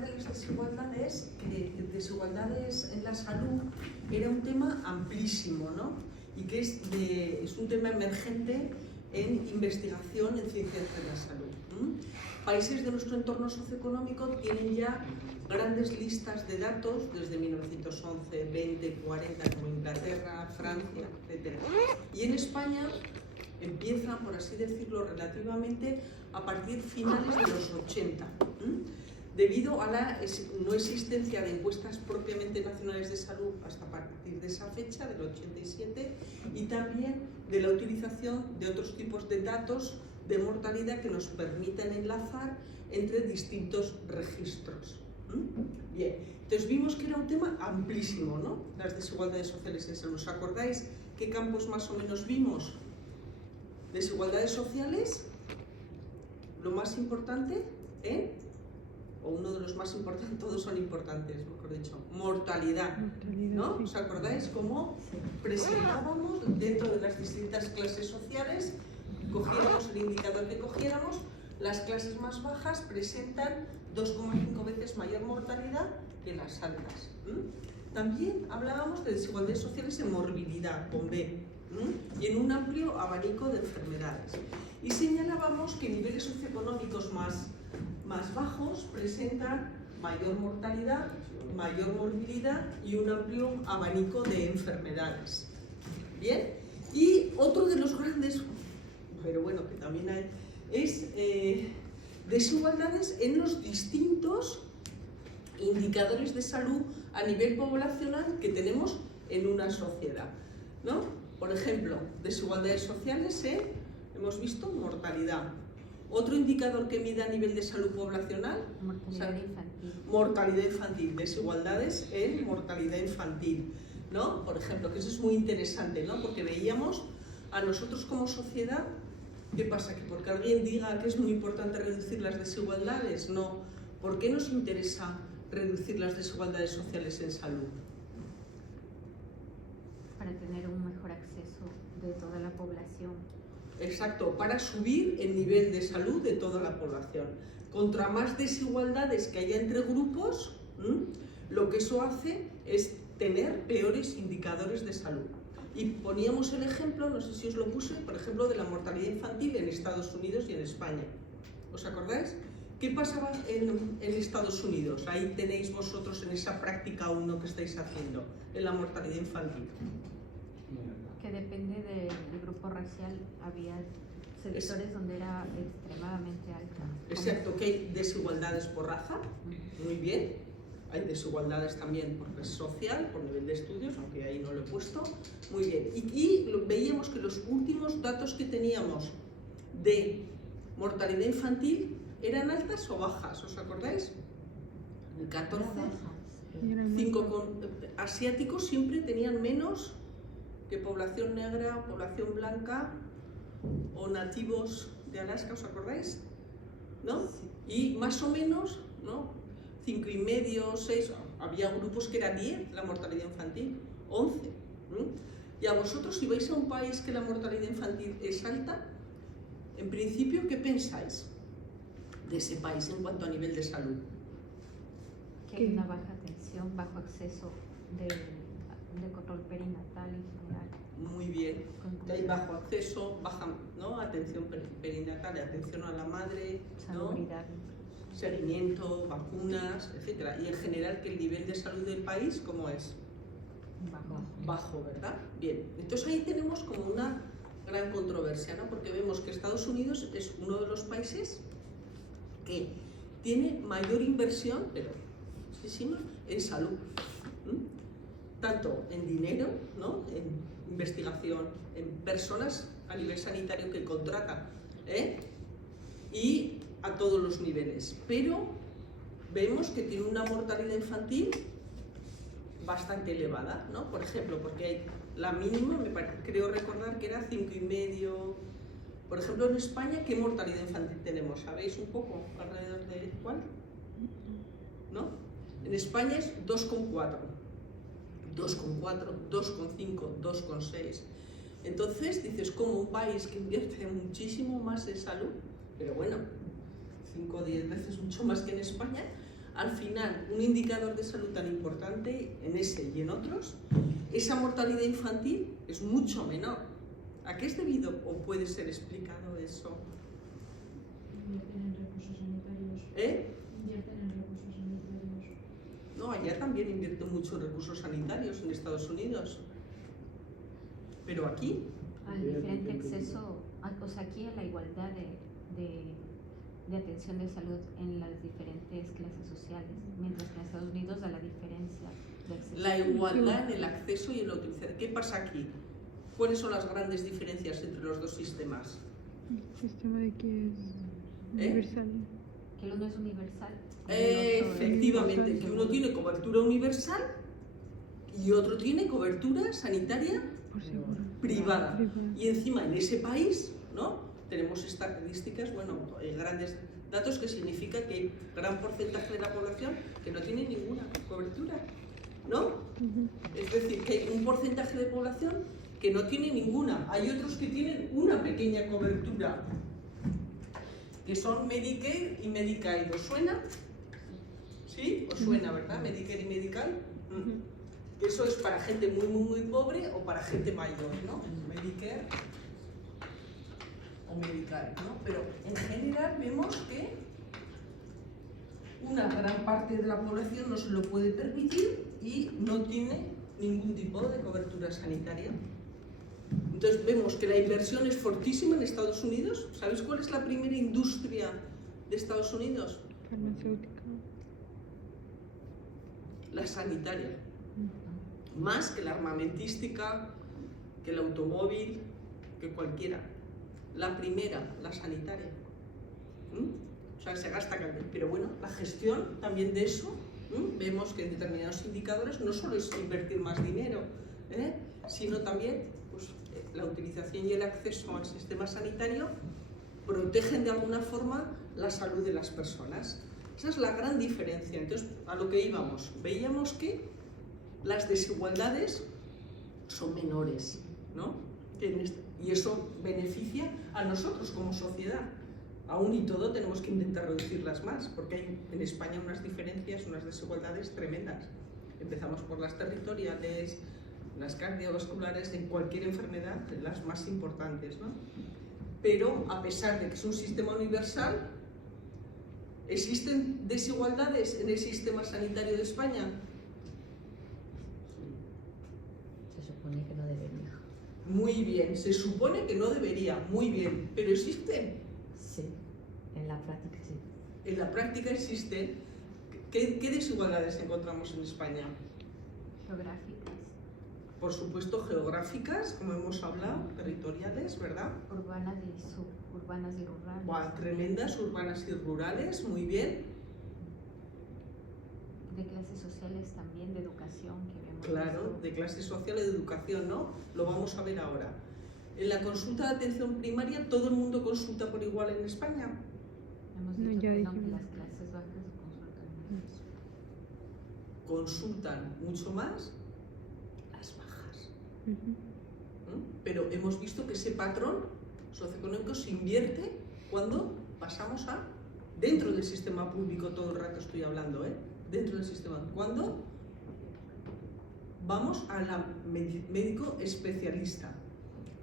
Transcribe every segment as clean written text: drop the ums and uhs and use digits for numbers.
hablar de las desigualdades, que desigualdades en la salud era un tema amplísimo, ¿no? Y que es un tema emergente en investigación en ciencias de la salud. Países de nuestro entorno socioeconómico tienen ya grandes listas de datos desde 1911, 20, 40, como Inglaterra, Francia, etc. Y en España empiezan, por así decirlo, relativamente a partir finales de los 80, debido a la no existencia de encuestas propiamente nacionales de salud hasta partir de esa fecha, del 87, y también de la utilización de otros tipos de datos de mortalidad que nos permitan enlazar entre distintos registros. Bien, entonces vimos que era un tema amplísimo, ¿no? Las desigualdades sociales en salud. ¿Os acordáis qué campos más o menos vimos? Desigualdades sociales, lo más importante, o uno de los más importantes, todos son importantes, mejor dicho, mortalidad, ¿no? ¿Os acordáis cómo presentábamos dentro de las distintas clases sociales, cogiéramos el indicador que cogiéramos, las clases más bajas presentan 2,5 veces mayor mortalidad que las altas? También hablábamos de desigualdades sociales en morbilidad, con B, y en un amplio abanico de enfermedades. Y señalábamos que niveles socioeconómicos más bajos presentan mayor mortalidad, mayor morbilidad y un amplio abanico de enfermedades. Bien, y otro de los grandes, pero bueno, que también hay, es desigualdades en los distintos indicadores de salud a nivel poblacional que tenemos en una sociedad, ¿no? Por ejemplo, desigualdades sociales hemos visto mortalidad. Otro indicador que mida a nivel de salud poblacional, mortalidad infantil. Mortalidad infantil, desigualdades en mortalidad infantil, ¿no? Por ejemplo, que eso es muy interesante, ¿no? Porque veíamos a nosotros como sociedad, ¿qué pasa? Que porque alguien diga que es muy importante reducir las desigualdades, no. ¿Por qué nos interesa reducir las desigualdades sociales en salud? Para tener un mejor acceso de toda la población. Exacto, para subir el nivel de salud de toda la población. Contra más desigualdades que haya entre grupos, lo que eso hace es tener peores indicadores de salud. Y poníamos el ejemplo, no sé si os lo puse, por ejemplo, de la mortalidad infantil en Estados Unidos y en España. ¿Os acordáis? ¿Qué pasaba en Estados Unidos? Ahí tenéis vosotros en esa práctica 1 que estáis haciendo, en la mortalidad infantil. Que depende del grupo racial, había sectores donde era extremadamente alta. Exacto, que hay desigualdades por raza, muy bien. Hay desigualdades también por clase social, por nivel de estudios, aunque ahí no lo he puesto. Muy bien. Y veíamos que los últimos datos que teníamos de mortalidad infantil eran altas o bajas, ¿os acordáis? El 14, 5 asiáticos siempre tenían menos que población negra, población blanca o nativos de Alaska, ¿os acordáis? ¿No? Y más o menos, ¿no? 5,5, 6, había grupos que era 10 la mortalidad infantil, 11. Y a vosotros, si vais a un país que la mortalidad infantil es alta, en principio, ¿qué pensáis de ese país en cuanto a nivel de salud? Que hay una baja atención, bajo acceso de control perinatal en general. Muy bien, hay bajo acceso, baja, ¿no? Atención perinatal, atención a la madre, ¿no? Salubridad. Seguimiento, vacunas, etc. Y en general, que el nivel de salud del país, ¿cómo es? Bajo, ¿verdad? Bien, entonces ahí tenemos como una gran controversia, ¿no? Porque vemos que Estados Unidos es uno de los países que tiene mayor inversión, pero muchísima, en salud. Tanto en dinero, ¿no? En investigación, en personas a nivel sanitario que contratan, y a todos los niveles. Pero vemos que tiene una mortalidad infantil bastante elevada, ¿no? Por ejemplo, porque hay la mínima, creo recordar que era 5,5. Por ejemplo, en España, ¿qué mortalidad infantil tenemos? ¿Sabéis un poco alrededor de cuál? ¿No? En España es 2,4, 2,4, 2,5, 2,6. Entonces dices, como un país que invierte muchísimo más en salud, pero bueno, 5 o 10 veces mucho más que en España, al final un indicador de salud tan importante en ese y en otros, esa mortalidad infantil es mucho menor. ¿A qué es debido o puede ser explicado eso? Invierten en recursos sanitarios. Invierten en recursos sanitarios. No, allá también invierten mucho en recursos sanitarios en Estados Unidos. Pero aquí, Al diferente acceso, o sea, aquí a la igualdad de atención de salud en las diferentes clases sociales, mientras que en Estados Unidos a la diferencia de acceso. la igualdad en el acceso y en la utilización. ¿Qué pasa aquí? ¿Cuáles son las grandes diferencias entre los dos sistemas? El sistema de que es universal. Que el uno es universal. y el otro es- Efectivamente, que uno tiene cobertura universal y otro tiene cobertura sanitaria Por seguro. privada. Y encima en ese país, ¿no? Tenemos estadísticas, bueno, grandes datos que significa que hay gran porcentaje de la población que no tiene ninguna cobertura, ¿no? Es decir, que hay un porcentaje de población que no tiene ninguna. Hay otros que tienen una pequeña cobertura, que son Medicare y Medicaid. ¿Os suena? ¿Sí? ¿Os suena, verdad? Medicare y Medicaid. Eso es para gente muy, muy, muy pobre o para gente mayor, ¿no? Medicare o Medicaid, ¿no? Pero en general vemos que una gran parte de la población no se lo puede permitir y no tiene ningún tipo de cobertura sanitaria. Entonces vemos que la inversión es fortísima en Estados Unidos. ¿Sabéis cuál es la primera industria de Estados Unidos? Farmacéutica. La sanitaria. Más que la armamentística, que el automóvil, que cualquiera. La primera, la sanitaria. O sea, se gasta cantidad. Pero bueno, la gestión también de eso, vemos que en determinados indicadores no solo es invertir más dinero, sino también pues, la utilización y el acceso al sistema sanitario protegen de alguna forma la salud de las personas. Esa es la gran diferencia. Entonces, a lo que íbamos, veíamos que las desigualdades son menores, ¿no? Y eso beneficia a nosotros como sociedad. Aún y todo tenemos que intentar reducirlas más, porque hay en España unas diferencias, unas desigualdades tremendas. Empezamos por las territoriales, las cardiovasculares, en cualquier enfermedad, las más importantes, ¿no? Pero a pesar de que es un sistema universal, ¿existen desigualdades en el sistema sanitario de España? Se supone que no debería. Muy bien, se supone que no debería, muy bien, pero ¿existen? Sí, en la práctica sí. En la práctica existen. ¿Qué desigualdades encontramos en España? Geográficas, Por supuesto, geográficas, como hemos hablado, territoriales, ¿verdad? urbanas y suburbanas y rurales. Buah, tremendas, urbanas y rurales, muy bien. De clases sociales también, de educación que vemos. Claro, de clase social y de educación, ¿no? Lo vamos a ver ahora. En la consulta de atención primaria, ¿todo el mundo consulta por igual en España? Hemos No, dicho ya que no, que dijimos. las clases bajas consultan más. Consultan mucho más las bajas. Pero hemos visto que ese patrón socioeconómico se invierte cuando pasamos a dentro del sistema público, todo el rato estoy hablando, dentro del sistema, cuando vamos a la médico especialista,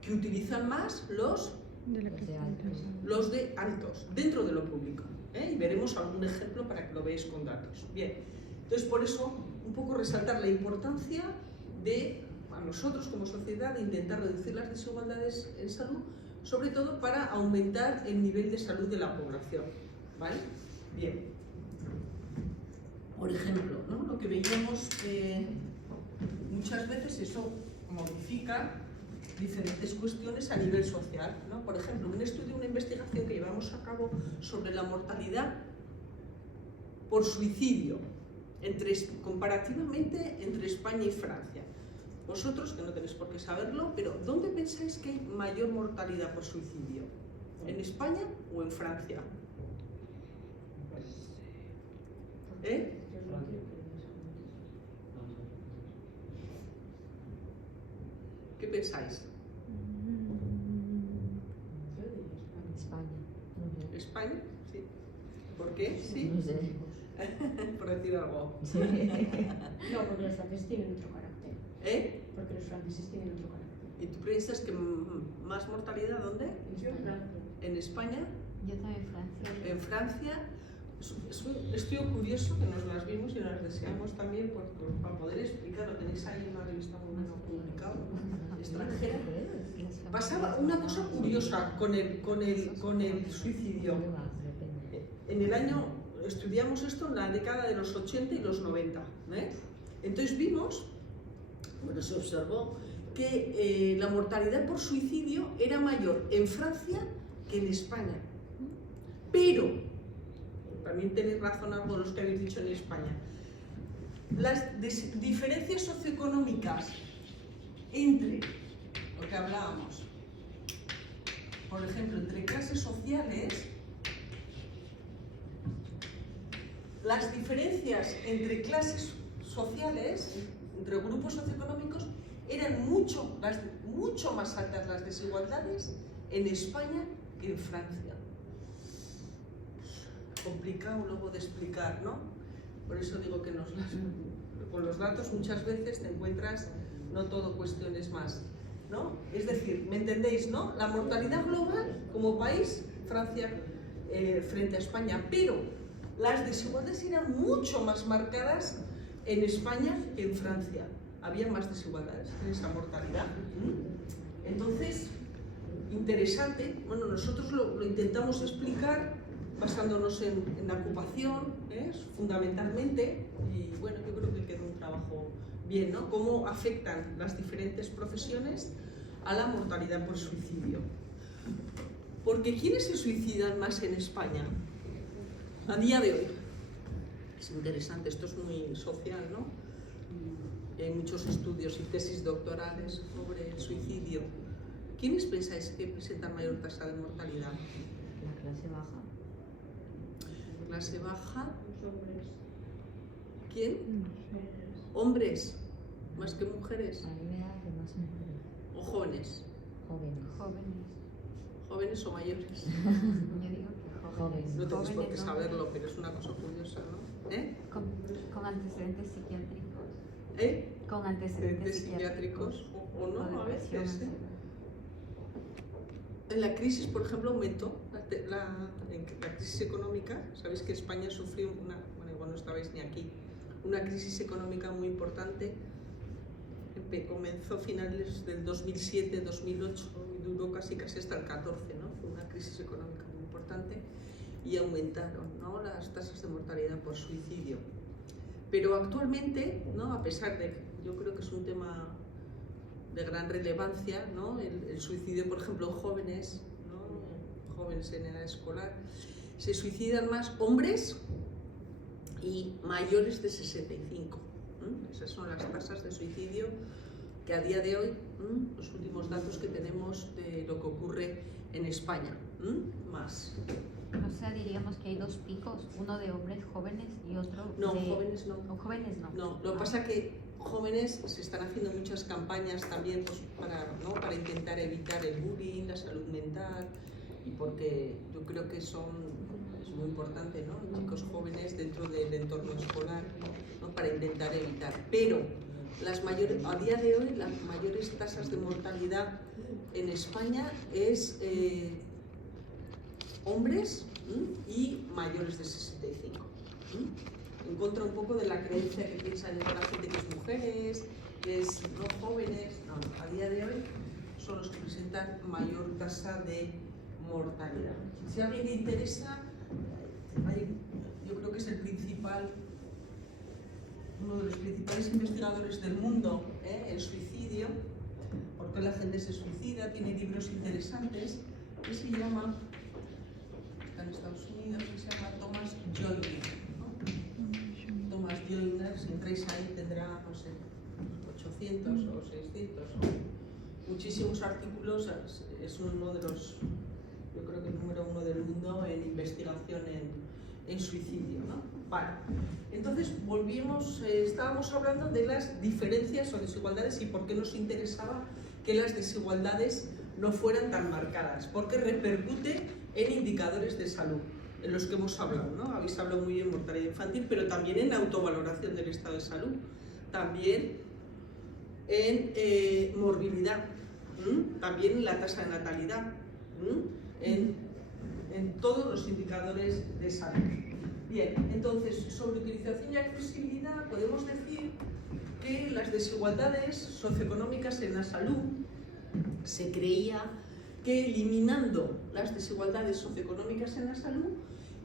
que utilizan más los De la Los de clase altos. alta. los de altos, dentro de lo público. Y veremos algún ejemplo para que lo veáis con datos. Bien, entonces por eso un poco resaltar la importancia de, a nosotros como sociedad, de intentar reducir las desigualdades en salud, sobre todo para aumentar el nivel de salud de la población. ¿Vale? Bien. Por ejemplo, ¿no? Lo que veíamos que muchas veces eso modifica diferentes cuestiones a nivel social, ¿no? Por ejemplo, un estudio, una investigación que llevamos a cabo sobre la mortalidad por suicidio comparativamente entre España y Francia. Vosotros, que no tenéis por qué saberlo, pero ¿dónde pensáis que hay mayor mortalidad por suicidio? ¿En España o en Francia? ¿Qué pensáis? España. No sé. ¿España? Sí. ¿Por qué? Sí. No sé. por decir algo. Sí. No, porque los franceses tienen otro carácter. Porque los franceses tienen otro carácter. ¿Y tú piensas que más mortalidad dónde? Yo en Francia. ¿En España? Yo también Francia. En Francia. Es un estudio curioso que nos las vimos y nos deseamos también para poder explicarlo. Tenéis ahí una revista muy buena publicada, extranjera. Pasaba una cosa curiosa con el suicidio. En el año, estudiamos esto en la década de los 80 y los 90. Entonces vimos, bueno, se observó que la mortalidad por suicidio era mayor en Francia que en España. Pero también tenéis razón algo los que habéis dicho en España. Las diferencias socioeconómicas entre lo que hablábamos, por ejemplo, entre clases sociales, las diferencias entre clases sociales, entre grupos socioeconómicos, eran mucho más altas las desigualdades en España que en Francia. Complicado luego de explicar, ¿no? Por eso digo que con los datos muchas veces te encuentras no todo cuestiones más, ¿no? Es decir, ¿me entendéis, no? La mortalidad global como país, Francia frente a España, pero las desigualdades eran mucho más marcadas en España que en Francia. Había más desigualdades en esa mortalidad. Entonces, interesante. Bueno, nosotros lo intentamos explicar basándonos en la ocupación, fundamentalmente, y bueno, yo creo que quedó un trabajo bien, ¿no? Cómo afectan las diferentes profesiones a la mortalidad por suicidio. Porque ¿quiénes se suicidan más en España a día de hoy? Es interesante, esto es muy social, ¿no? Hay muchos estudios y tesis doctorales sobre el suicidio. ¿Quiénes pensáis que presentan mayor tasa de mortalidad? La clase baja. Clase baja. Los hombres. ¿Quién? Hombres, más que mujeres. A mí me da que más mujeres. O jóvenes. Jóvenes. Jóvenes. Jóvenes o mayores. Yo digo que jóvenes. No tenéis por qué Jóvenes, ¿no? saberlo, pero es una cosa curiosa, ¿no? Con antecedentes psiquiátricos. Con Antecedentes antecedentes psiquiátricos o no, a depresión, veces. En la crisis, por ejemplo, aumentó la crisis económica. Sabéis que España sufrió bueno, igual no estabais ni aquí, una crisis económica muy importante. Comenzó a finales del 2007-2008 y duró casi hasta el 14, ¿no? Fue una crisis económica muy importante y aumentaron, ¿no?, las tasas de mortalidad por suicidio. Pero actualmente, ¿no?, a pesar de que yo creo que es un tema de gran relevancia, ¿no?, el suicidio, por ejemplo, en jóvenes, ¿no?, jóvenes en edad escolar, se suicidan más hombres y mayores de 65. Esas son las tasas de suicidio que a día de hoy, los últimos datos que tenemos de lo que ocurre en España. Más. O sea, diríamos que hay dos picos, uno de hombres jóvenes y otro No, de... jóvenes no. ¿O jóvenes no? No, lo que pasa es que jóvenes se están haciendo muchas campañas también, pues, para intentar evitar el bullying, la salud mental, y porque yo creo que es muy importante, ¿no?, chicos jóvenes dentro del entorno escolar, ¿no?, para intentar evitar. Pero a día de hoy las mayores tasas de mortalidad en España es hombres y mayores de 65. En contra un poco de la creencia que piensan la gente que es mujeres, que es no jóvenes. No, a día de hoy son los que presentan mayor tasa de mortalidad. Si a alguien le interesa, yo creo que es uno de los principales investigadores del mundo en suicidio, porque la gente se suicida, tiene libros interesantes, que se llama, está en Estados Unidos, que se llama Thomas Joyner, ¿no? Thomas Joyner, si entráis ahí tendrá, no sé, 800 o 600, muchísimos artículos, es uno de los, yo creo que el número 1 del mundo en investigación en suicidio, ¿no? Vale. Entonces estábamos hablando de las diferencias o desigualdades y por qué nos interesaba que las desigualdades no fueran tan marcadas, porque repercute en indicadores de salud. en los que hemos hablado, ¿no? Habéis hablado muy bien de mortalidad infantil, pero también en autovaloración del estado de salud, también en morbilidad, también en la tasa de natalidad, en todos los indicadores de salud. Bien, entonces, sobre utilización y accesibilidad podemos decir que las desigualdades socioeconómicas en la salud se creía que eliminando las desigualdades socioeconómicas en la salud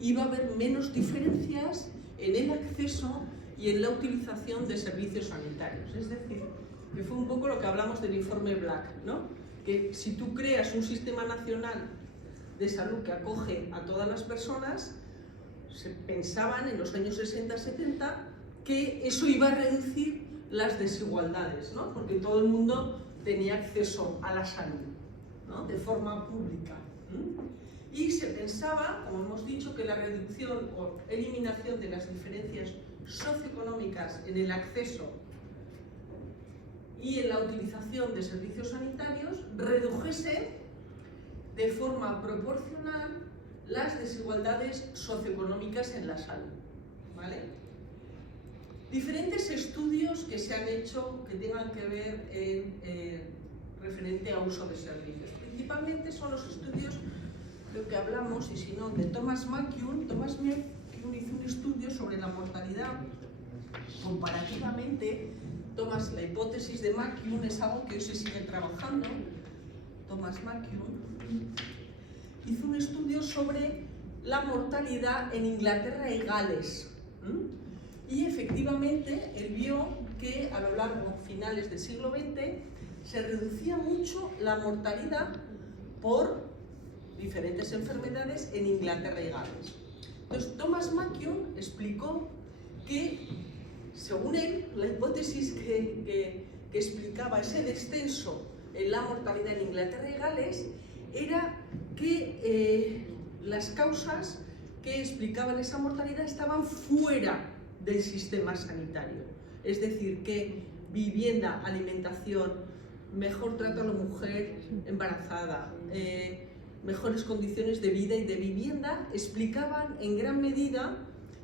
iba a haber menos diferencias en el acceso y en la utilización de servicios sanitarios. Es decir, que fue un poco lo que hablamos del informe Black, ¿no? Que si tú creas un sistema nacional de salud que acoge a todas las personas, se pensaban en los años 60-70 que eso iba a reducir las desigualdades, ¿no? Porque todo el mundo tenía acceso a la salud, ¿no? De forma pública. Y se pensaba, como hemos dicho, que la reducción o eliminación de las diferencias socioeconómicas en el acceso y en la utilización de servicios sanitarios redujese de forma proporcional las desigualdades socioeconómicas en la salud, ¿vale? Diferentes estudios que se han hecho que tengan que ver en referente a uso de servicios. Principalmente son los estudios de lo que hablamos, y si no, de Thomas McCune. Thomas McCune hizo un estudio sobre la mortalidad comparativamente. La hipótesis de McCune es algo que hoy se sigue trabajando. Thomas McCune hizo un estudio sobre la mortalidad en Inglaterra y Gales. Y efectivamente él vio que a lo largo finales del siglo XX se reducía mucho la mortalidad por diferentes enfermedades en Inglaterra y Gales. Entonces Thomas McCune explicó que, según él, la hipótesis que explicaba ese descenso en la mortalidad en Inglaterra y Gales era que las causas que explicaban esa mortalidad estaban fuera del sistema sanitario. Es decir, que vivienda, alimentación, mejor trato a la mujer embarazada, mejores condiciones de vida y de vivienda explicaban en gran medida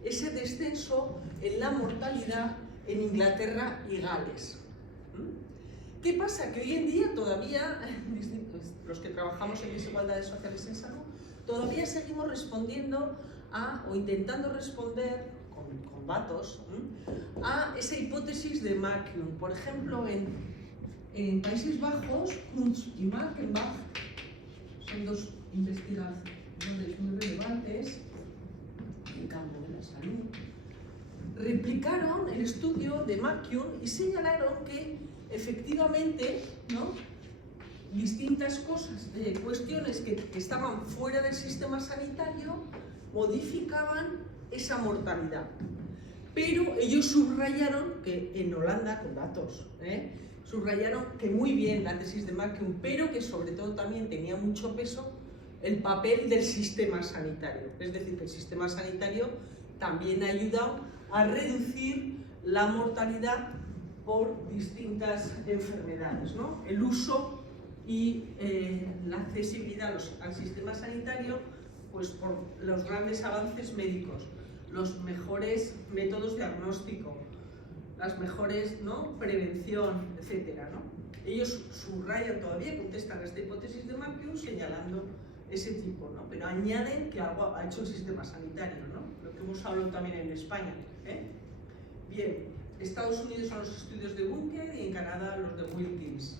ese descenso en la mortalidad en Inglaterra y Gales. ¿Qué pasa? Que hoy en día todavía, los que trabajamos en desigualdades sociales en salud, todavía seguimos respondiendo o intentando responder con datos a esa hipótesis de McCune. Por ejemplo, en Países Bajos, Kunz y Markenbach son dos investigadores muy relevantes en el campo de la salud. Replicaron el estudio de McCune y señalaron que efectivamente, ¿no?, distintas cosas, cuestiones que estaban fuera del sistema sanitario modificaban esa mortalidad. Pero ellos subrayaron que en Holanda, con datos, subrayaron que muy bien la tesis de McCune, pero que sobre todo también tenía mucho peso el papel del sistema sanitario. Es decir, que el sistema sanitario también ha ayudado a reducir la mortalidad por distintas enfermedades, ¿no? El uso y la accesibilidad al sistema sanitario, pues por los grandes avances médicos, los mejores métodos de diagnóstico, las mejores, ¿no?, prevención, etcétera, ¿no? Ellos subrayan todavía, contestan a esta hipótesis de McCune señalando ese tipo, ¿no? Pero añaden que algo ha hecho el sistema sanitario, ¿no? Lo que hemos hablado también en España. Bien, Estados Unidos son los estudios de Bunker y en Canadá los de Wilkins.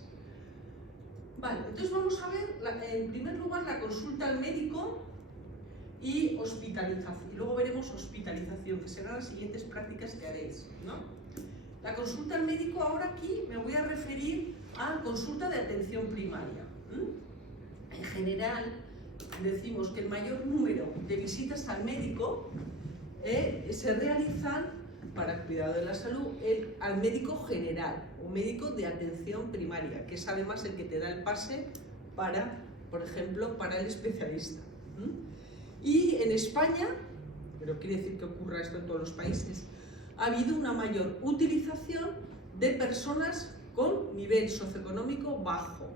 Vale, entonces vamos a ver, en primer lugar, la consulta al médico y hospitalización. Y luego veremos hospitalización, que serán las siguientes prácticas que haréis, ¿no? La consulta al médico, ahora aquí me voy a referir a consulta de atención primaria. En general, decimos que el mayor número de visitas al médico se realizan para el cuidado de la salud al médico general o médico de atención primaria, que es además el que te da el pase para, por ejemplo, para el especialista. Y en España, pero quiere decir que ocurra esto en todos los países, ha habido una mayor utilización de personas con nivel socioeconómico bajo.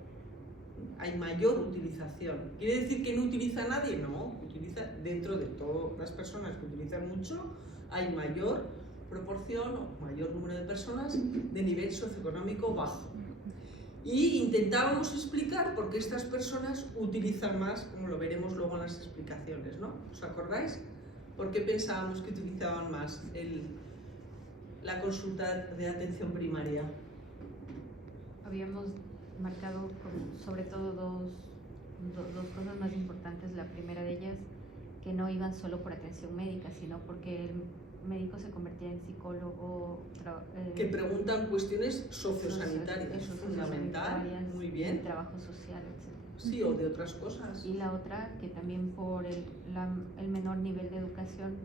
Hay mayor utilización. ¿Quiere decir que no utiliza nadie? No, utiliza, dentro de todas las personas que utilizan mucho, hay mayor proporción o mayor número de personas de nivel socioeconómico bajo. Y intentábamos explicar por qué estas personas utilizan más, como lo veremos luego en las explicaciones, ¿no? ¿Os acordáis? ¿Por qué pensábamos que utilizaban más la consulta de atención primaria? Habíamos marcado sobre todo dos cosas más importantes. La primera de ellas, que no iban solo por atención médica, sino porque el médico se convertía en psicólogo. Que preguntan cuestiones sociosanitarias, fundamental, muy bien. Trabajo social, etc. Sí, o de otras cosas. Y la otra, que también por el menor nivel de educación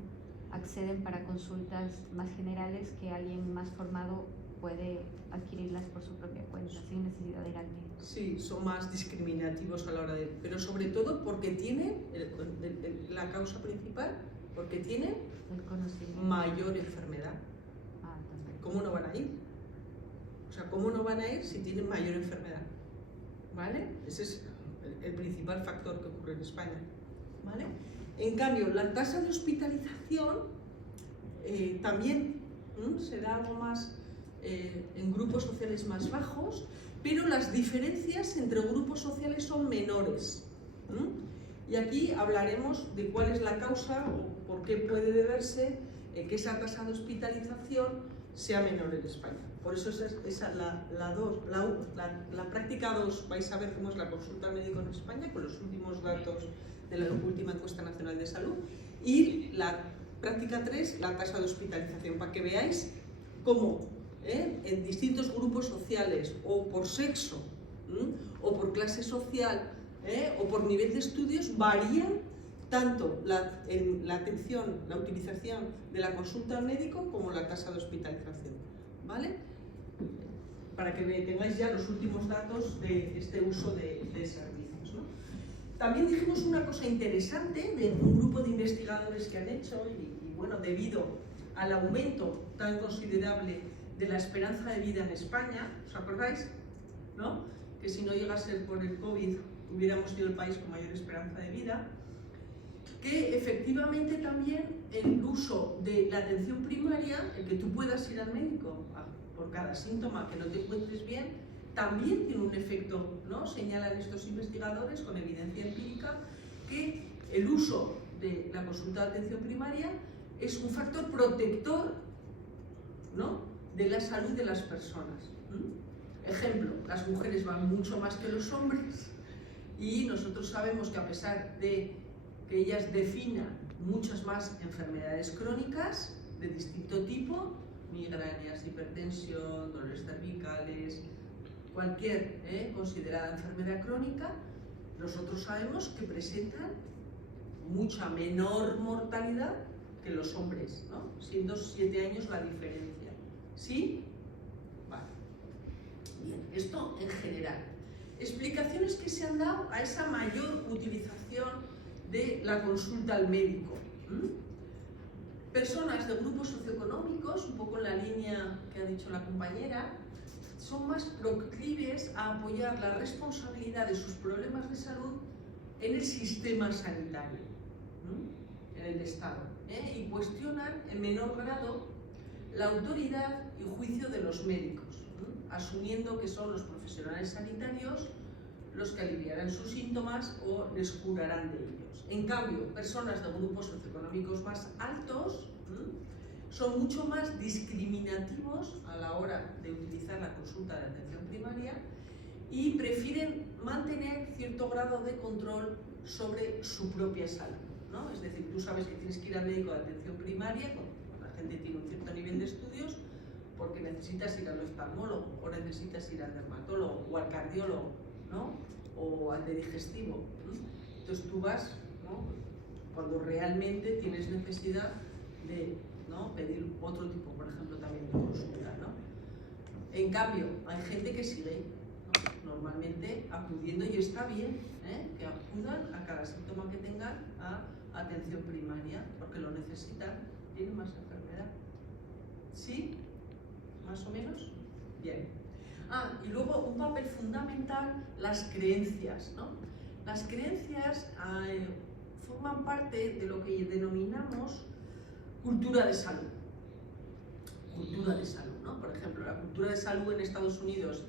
acceden para consultas más generales que alguien más formado puede adquirirlas por su propia cuenta, sin necesidad de ir al médico. Sí, son más discriminativos a la hora de... Pero sobre todo porque tienen, la causa principal, porque tienen El conocimiento. mayor enfermedad. También. ¿Cómo no van a ir? O sea, ¿cómo no van a ir si tienen mayor enfermedad? ¿Vale? Ese es el principal factor que ocurre en España. ¿Vale? En cambio, la tasa de hospitalización también se da algo más en grupos sociales más bajos, pero las diferencias entre grupos sociales son menores. Y aquí hablaremos de cuál es la causa o por qué puede deberse que esa tasa de hospitalización sea menor en España. Por eso esa la práctica 2, vais a ver cómo es la consulta al médico en España con los últimos datos de la última encuesta nacional de salud, y la práctica 3, la tasa de hospitalización, para que veáis cómo en distintos grupos sociales, o por sexo, o por clase social, o por nivel de estudios, varían tanto la atención, la utilización de la consulta al médico como la tasa de hospitalización, ¿vale? Para que tengáis ya los últimos datos de este uso de servicios, ¿no? También dijimos una cosa interesante de un grupo de investigadores que han hecho, y bueno, debido al aumento tan considerable de la esperanza de vida en España, ¿os acordáis? ¿No? Que si no llega a ser por el COVID hubiéramos sido el país con mayor esperanza de vida, que efectivamente también el uso de la atención primaria, el que tú puedas ir al médico por cada síntoma que no te encuentres bien, también tiene un efecto, ¿no? Señalan estos investigadores con evidencia empírica que el uso de la consulta de atención primaria es un factor protector, ¿no?, de la salud de las personas. Ejemplo, las mujeres van mucho más que los hombres y nosotros sabemos que a pesar de que ellas definan muchas más enfermedades crónicas de distinto tipo, migrañas, hipertensión, dolores cervicales, cualquier considerada enfermedad crónica, nosotros sabemos que presentan mucha menor mortalidad que los hombres, ¿no? Siendo 7 años la diferencia. ¿Sí? Vale. Bien, esto en general. Explicaciones que se han dado a esa mayor utilización de la consulta al médico. Personas de grupos socioeconómicos, un poco en la línea que ha dicho la compañera, son más proclives a apoyar la responsabilidad de sus problemas de salud en el sistema sanitario, en el Estado, y cuestionan en menor grado la autoridad y juicio de los médicos, asumiendo que son los profesionales sanitarios los que aliviarán sus síntomas o les curarán de ellos. En cambio, personas de grupos socioeconómicos más altos son mucho más discriminativos a la hora de utilizar la consulta de atención primaria y prefieren mantener cierto grado de control sobre su propia salud, ¿no? Es decir, tú sabes que tienes que ir al médico de atención primaria cuando la gente tiene un cierto nivel de estudios porque necesitas ir al oftalmólogo o necesitas ir al dermatólogo o al cardiólogo, ¿no? O al de digestivo. Entonces tú vas, ¿no?, cuando realmente tienes necesidad de, ¿no?, pedir otro tipo, por ejemplo, también de consulta, ¿no? En cambio, hay gente que sigue, ¿no?, normalmente acudiendo, y está bien, que acudan a cada síntoma que tengan a atención primaria, porque lo necesitan, tienen más enfermedad. ¿Sí? ¿Más o menos? Bien. Y luego un papel fundamental, las creencias, ¿no? Las creencias forman parte de lo que denominamos cultura de salud. Cultura de salud, ¿no? Por ejemplo, la cultura de salud en Estados Unidos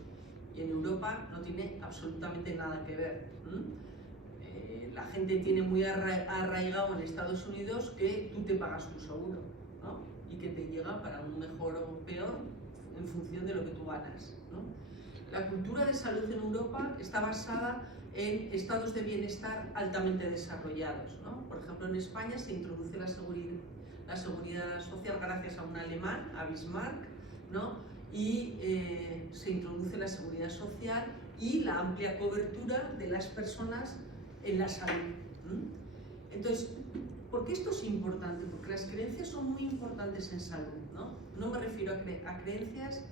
y en Europa no tiene absolutamente nada que ver. La gente tiene muy arraigado en Estados Unidos que tú te pagas tu seguro, ¿no? Y que te llega para un mejor o peor en función de lo que tú ganas, ¿no? La cultura de salud en Europa está basada en estados de bienestar altamente desarrollados, ¿no? Por ejemplo, en España se introduce la seguridad social gracias a un alemán, a Bismarck, ¿no? Y se introduce la seguridad social y la amplia cobertura de las personas en la salud. Entonces, ¿por qué esto es importante? Porque las creencias son muy importantes en salud, ¿no? No me refiero a creencias,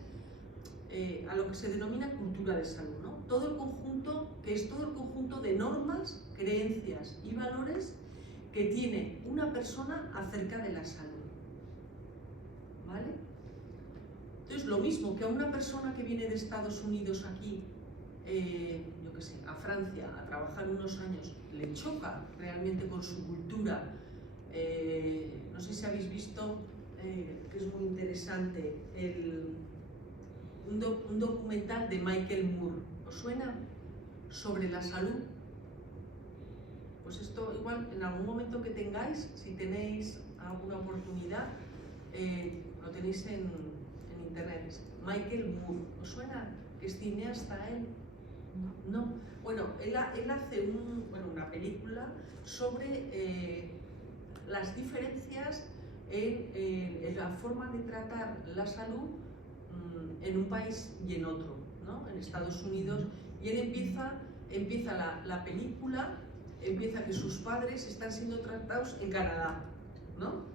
a lo que se denomina cultura de salud, ¿no? Todo el conjunto, que es todo el conjunto de normas, creencias y valores que tiene una persona acerca de la salud, ¿vale? Entonces, lo mismo que a una persona que viene de Estados Unidos aquí, yo qué sé, a Francia, a trabajar unos años, le choca realmente con su cultura. No sé si habéis visto, que es muy interesante, un documental de Michael Moore. ¿Os suena? Sobre la salud. Pues esto igual en algún momento que tengáis, si tenéis alguna oportunidad, lo tenéis en internet. Michael Moore, ¿os suena? Que es cineasta él. No. Bueno, él hace una película sobre las diferencias en la forma de tratar la salud en un país y en otro, ¿no? En Estados Unidos, y él empieza la película, empieza que sus padres están siendo tratados en Canadá, ¿no?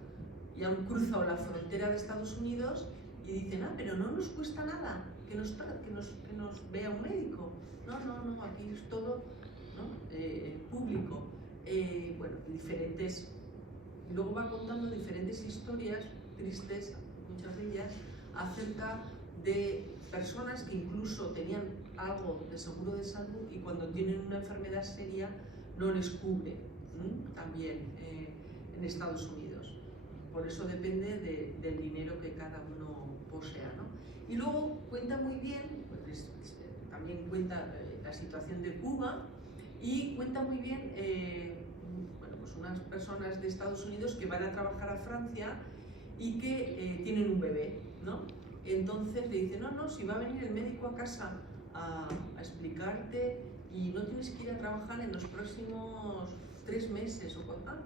Y han cruzado la frontera de Estados Unidos y dicen, pero no nos cuesta nada que nos vea un médico. No, aquí es todo, ¿no? Público. Bueno, diferentes. Y luego va contando diferentes historias tristes, muchas de ellas, acerca de personas que incluso tenían algo de seguro de salud y cuando tienen una enfermedad seria no les cubre, también en Estados Unidos. Por eso depende del dinero que cada uno posea, ¿no? Y luego cuenta muy bien, pues, también cuenta la situación de Cuba y cuenta muy bien pues unas personas de Estados Unidos que van a trabajar a Francia y que tienen un bebé, ¿no? Entonces le dicen, no, si va a venir el médico a casa a explicarte y no tienes que ir a trabajar en los próximos 3 meses,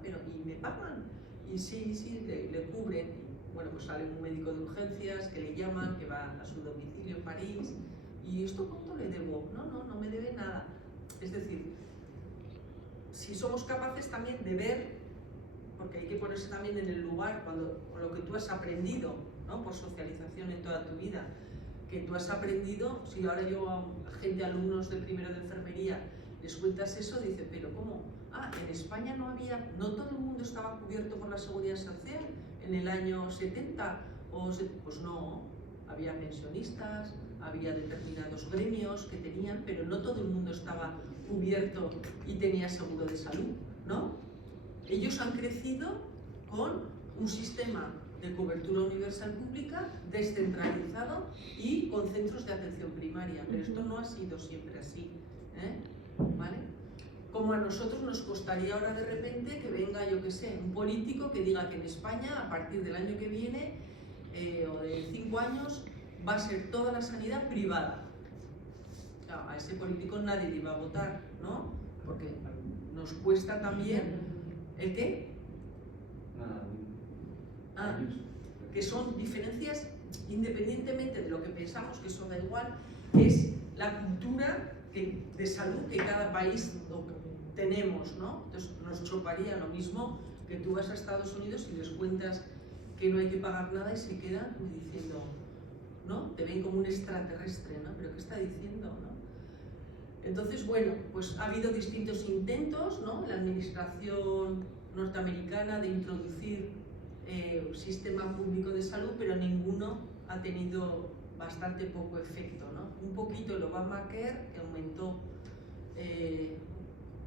pero ¿y me pagan? Y sí, le cubren. Bueno, pues sale un médico de urgencias que le llaman, que va a su domicilio en París, y ¿esto cuánto le debo? No me debe nada. Es decir, si somos capaces también de ver, porque hay que ponerse también en el lugar con lo que tú has aprendido, ¿no? Por socialización en toda tu vida, que tú has aprendido. Si ahora yo a alumnos de primero de enfermería les cuentas eso, dicen, pero ¿cómo? En España no todo el mundo estaba cubierto por la seguridad social en el año 70, pues no, había pensionistas, había determinados gremios que tenían, pero no todo el mundo estaba cubierto y tenía seguro de salud, ¿no? Ellos han crecido con un sistema de cobertura universal pública descentralizado y con centros de atención primaria, pero esto no ha sido siempre así, ¿vale? Como a nosotros nos costaría ahora de repente que venga, yo qué sé, un político que diga que en España a partir del año que viene o de 5 años va a ser toda la sanidad privada. Claro, a ese político nadie le va a votar, ¿no? Porque nos cuesta también ¿el qué? Que son diferencias independientemente de lo que pensamos, que eso da igual, es la cultura de salud que cada país tenemos, ¿no? Entonces nos chocaría lo mismo que tú vas a Estados Unidos y les cuentas que no hay que pagar nada y se quedan diciendo, ¿no? Te ven como un extraterrestre, ¿no? ¿Pero qué está diciendo, no? Entonces, bueno, pues ha habido distintos intentos, ¿no? La administración norteamericana de introducir un sistema público de salud, pero ninguno ha tenido bastante poco efecto, ¿no? Un poquito el Obamacare, que aumentó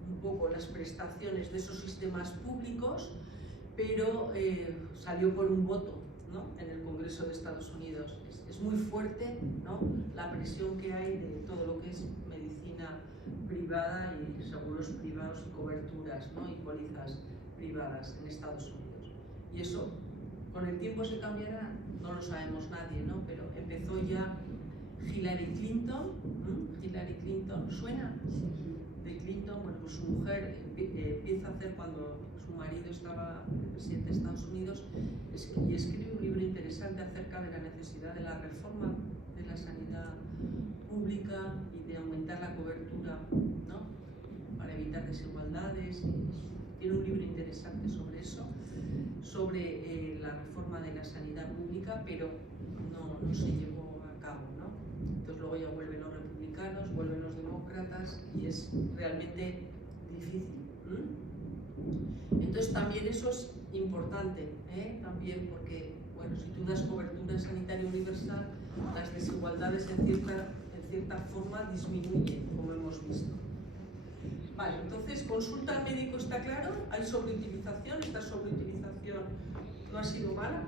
un poco las prestaciones de esos sistemas públicos, pero salió por un voto, ¿no?, en el Congreso de Estados Unidos. Es muy fuerte, ¿no?, la presión que hay de todo lo que es medicina privada y seguros privados y coberturas, ¿no?, y pólizas privadas en Estados Unidos. Y eso, con el tiempo se cambiará, no lo sabemos nadie, ¿no?, pero empezó ya Hillary Clinton. Hillary Clinton, ¿suena? De Clinton, bueno, pues su mujer empieza a hacer, cuando su marido estaba presidente de Estados Unidos, y escribe un libro interesante acerca de la necesidad de la reforma de la sanidad pública y de aumentar la cobertura, ¿no?, para evitar desigualdades. Tiene un libro interesante sobre eso, sobre la reforma de la sanidad pública, pero no se llevó a cabo, ¿no? Entonces luego ya vuelven los republicanos, vuelven los demócratas y es realmente difícil. Entonces también eso es importante, también porque, bueno, si tú das cobertura sanitaria universal, las desigualdades en cierta forma disminuyen, como hemos visto. Vale, entonces consulta al médico, ¿está claro? Hay sobreutilización, esta sobreutilización no ha sido mala.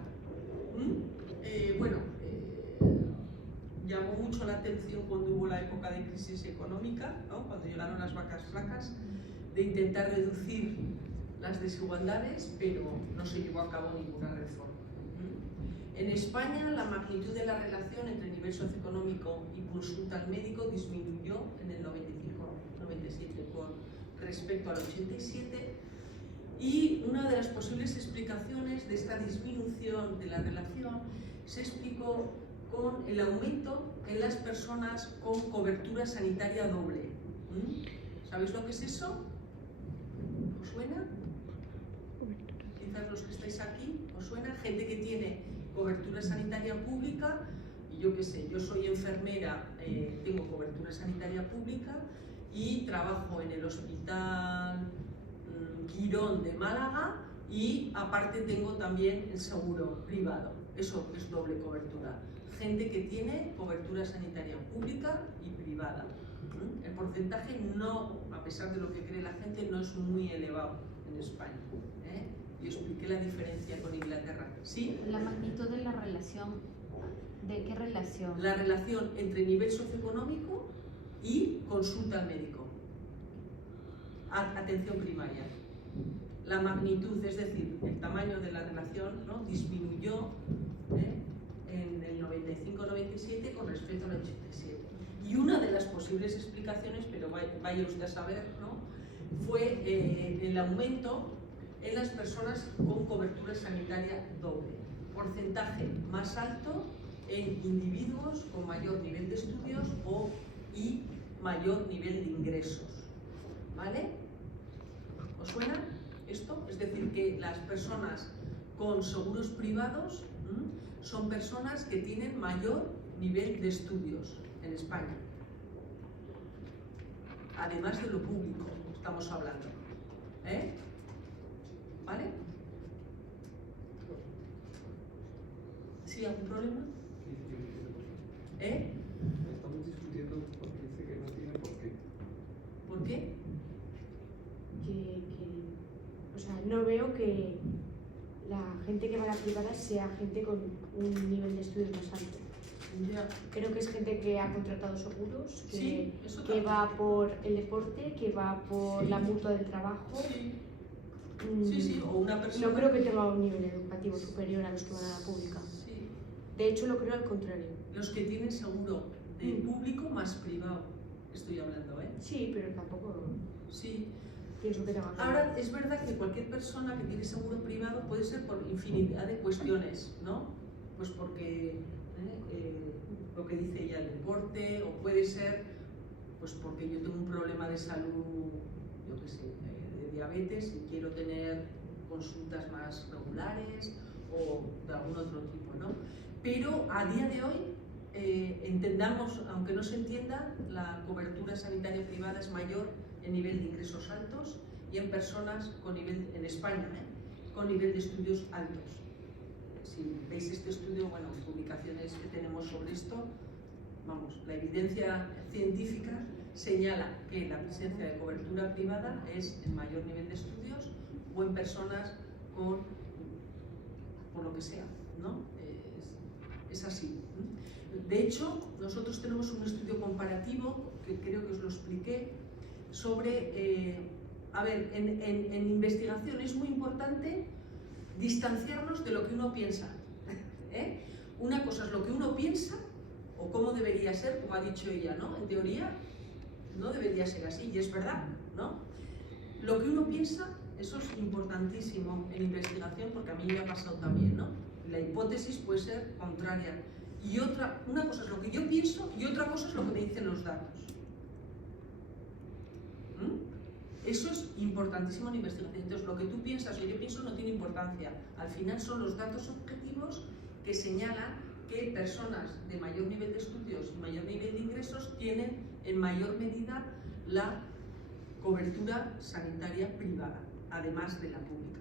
Llamó mucho la atención cuando hubo la época de crisis económica, ¿no?, cuando llegaron las vacas flacas, de intentar reducir las desigualdades, pero no se llevó a cabo ninguna reforma. En España, la magnitud de la relación entre nivel socioeconómico y consulta al médico disminuyó en el 95-97 con respecto al 87, y una de las posibles explicaciones de esta disminución de la relación se explicó con el aumento en las personas con cobertura sanitaria doble. ¿Sabéis lo que es eso? ¿Os suena? Quizás los que estáis aquí, ¿os suena? Gente que tiene cobertura sanitaria pública, y yo qué sé, yo soy enfermera, tengo cobertura sanitaria pública y trabajo en el Hospital Quirón de Málaga, y aparte tengo también el seguro privado. Eso es doble cobertura. Gente que tiene cobertura sanitaria pública y privada. El porcentaje no, a pesar de lo que cree la gente, no es muy elevado en España. Y expliqué la diferencia con Inglaterra. ¿Sí? La magnitud de la relación, ¿de qué relación? La relación entre nivel socioeconómico y consulta al médico. Atención primaria. La magnitud, es decir, el tamaño de la relación, ¿no?, disminuyó en el 95-97 con respecto al 87. Y una de las posibles explicaciones, pero vaya usted a saber, ¿no?, fue el aumento en las personas con cobertura sanitaria doble. Porcentaje más alto en individuos con mayor nivel de estudios y mayor nivel de ingresos. ¿Vale? ¿Os suena esto? Es decir, que las personas con seguros privados son personas que tienen mayor nivel de estudios en España. Además de lo público, estamos hablando. ¿Vale? ¿Sí? ¿Algún problema? Estamos discutiendo porque dice que no tiene por qué. ¿Por qué? O sea, no veo que la gente que va a la privada sea gente con un nivel de estudios más alto. Ya. Creo que es gente que ha contratado seguros, Sí, que va por el deporte, que va por la mutua del trabajo. Sí, o una persona... No creo que tenga un nivel educativo superior a los que van a la pública. Sí. De hecho, lo creo al contrario. Los que tienen seguro de público más privado, estoy hablando, Sí, pero tampoco Sí. pienso que tenga que... Ahora, es verdad que cualquier persona que tiene seguro privado puede ser por infinidad de cuestiones, ¿no? Pues porque lo que dice ella, el deporte, o puede ser pues porque yo tengo un problema de salud, yo qué sé, de diabetes y quiero tener consultas más regulares o de algún otro tipo, ¿no? Pero a día de hoy, entendamos, aunque no se entienda, la cobertura sanitaria privada es mayor en nivel de ingresos altos y en personas con nivel, en España, con nivel de estudios altos. Si veis este estudio, bueno, publicaciones que tenemos sobre esto, vamos, la evidencia científica señala que la presencia de cobertura privada es en mayor nivel de estudios o en personas con, por lo que sea, ¿no? Es así. De hecho, nosotros tenemos un estudio comparativo, que creo que os lo expliqué, sobre, a ver, en investigación es muy importante distanciarnos de lo que uno piensa. Una cosa es lo que uno piensa, o cómo debería ser, como ha dicho ella, ¿no? En teoría no debería ser así, y es verdad, ¿no? Lo que uno piensa, eso es importantísimo en investigación, porque a mí me ha pasado también, ¿no? La hipótesis puede ser contraria. Y una cosa es lo que yo pienso y otra cosa es lo que me dicen los datos. Eso es importantísimo en investigación. Entonces, lo que tú piensas o yo pienso no tiene importancia. Al final son los datos objetivos que señalan que personas de mayor nivel de estudios y mayor nivel de ingresos tienen en mayor medida la cobertura sanitaria privada, además de la pública.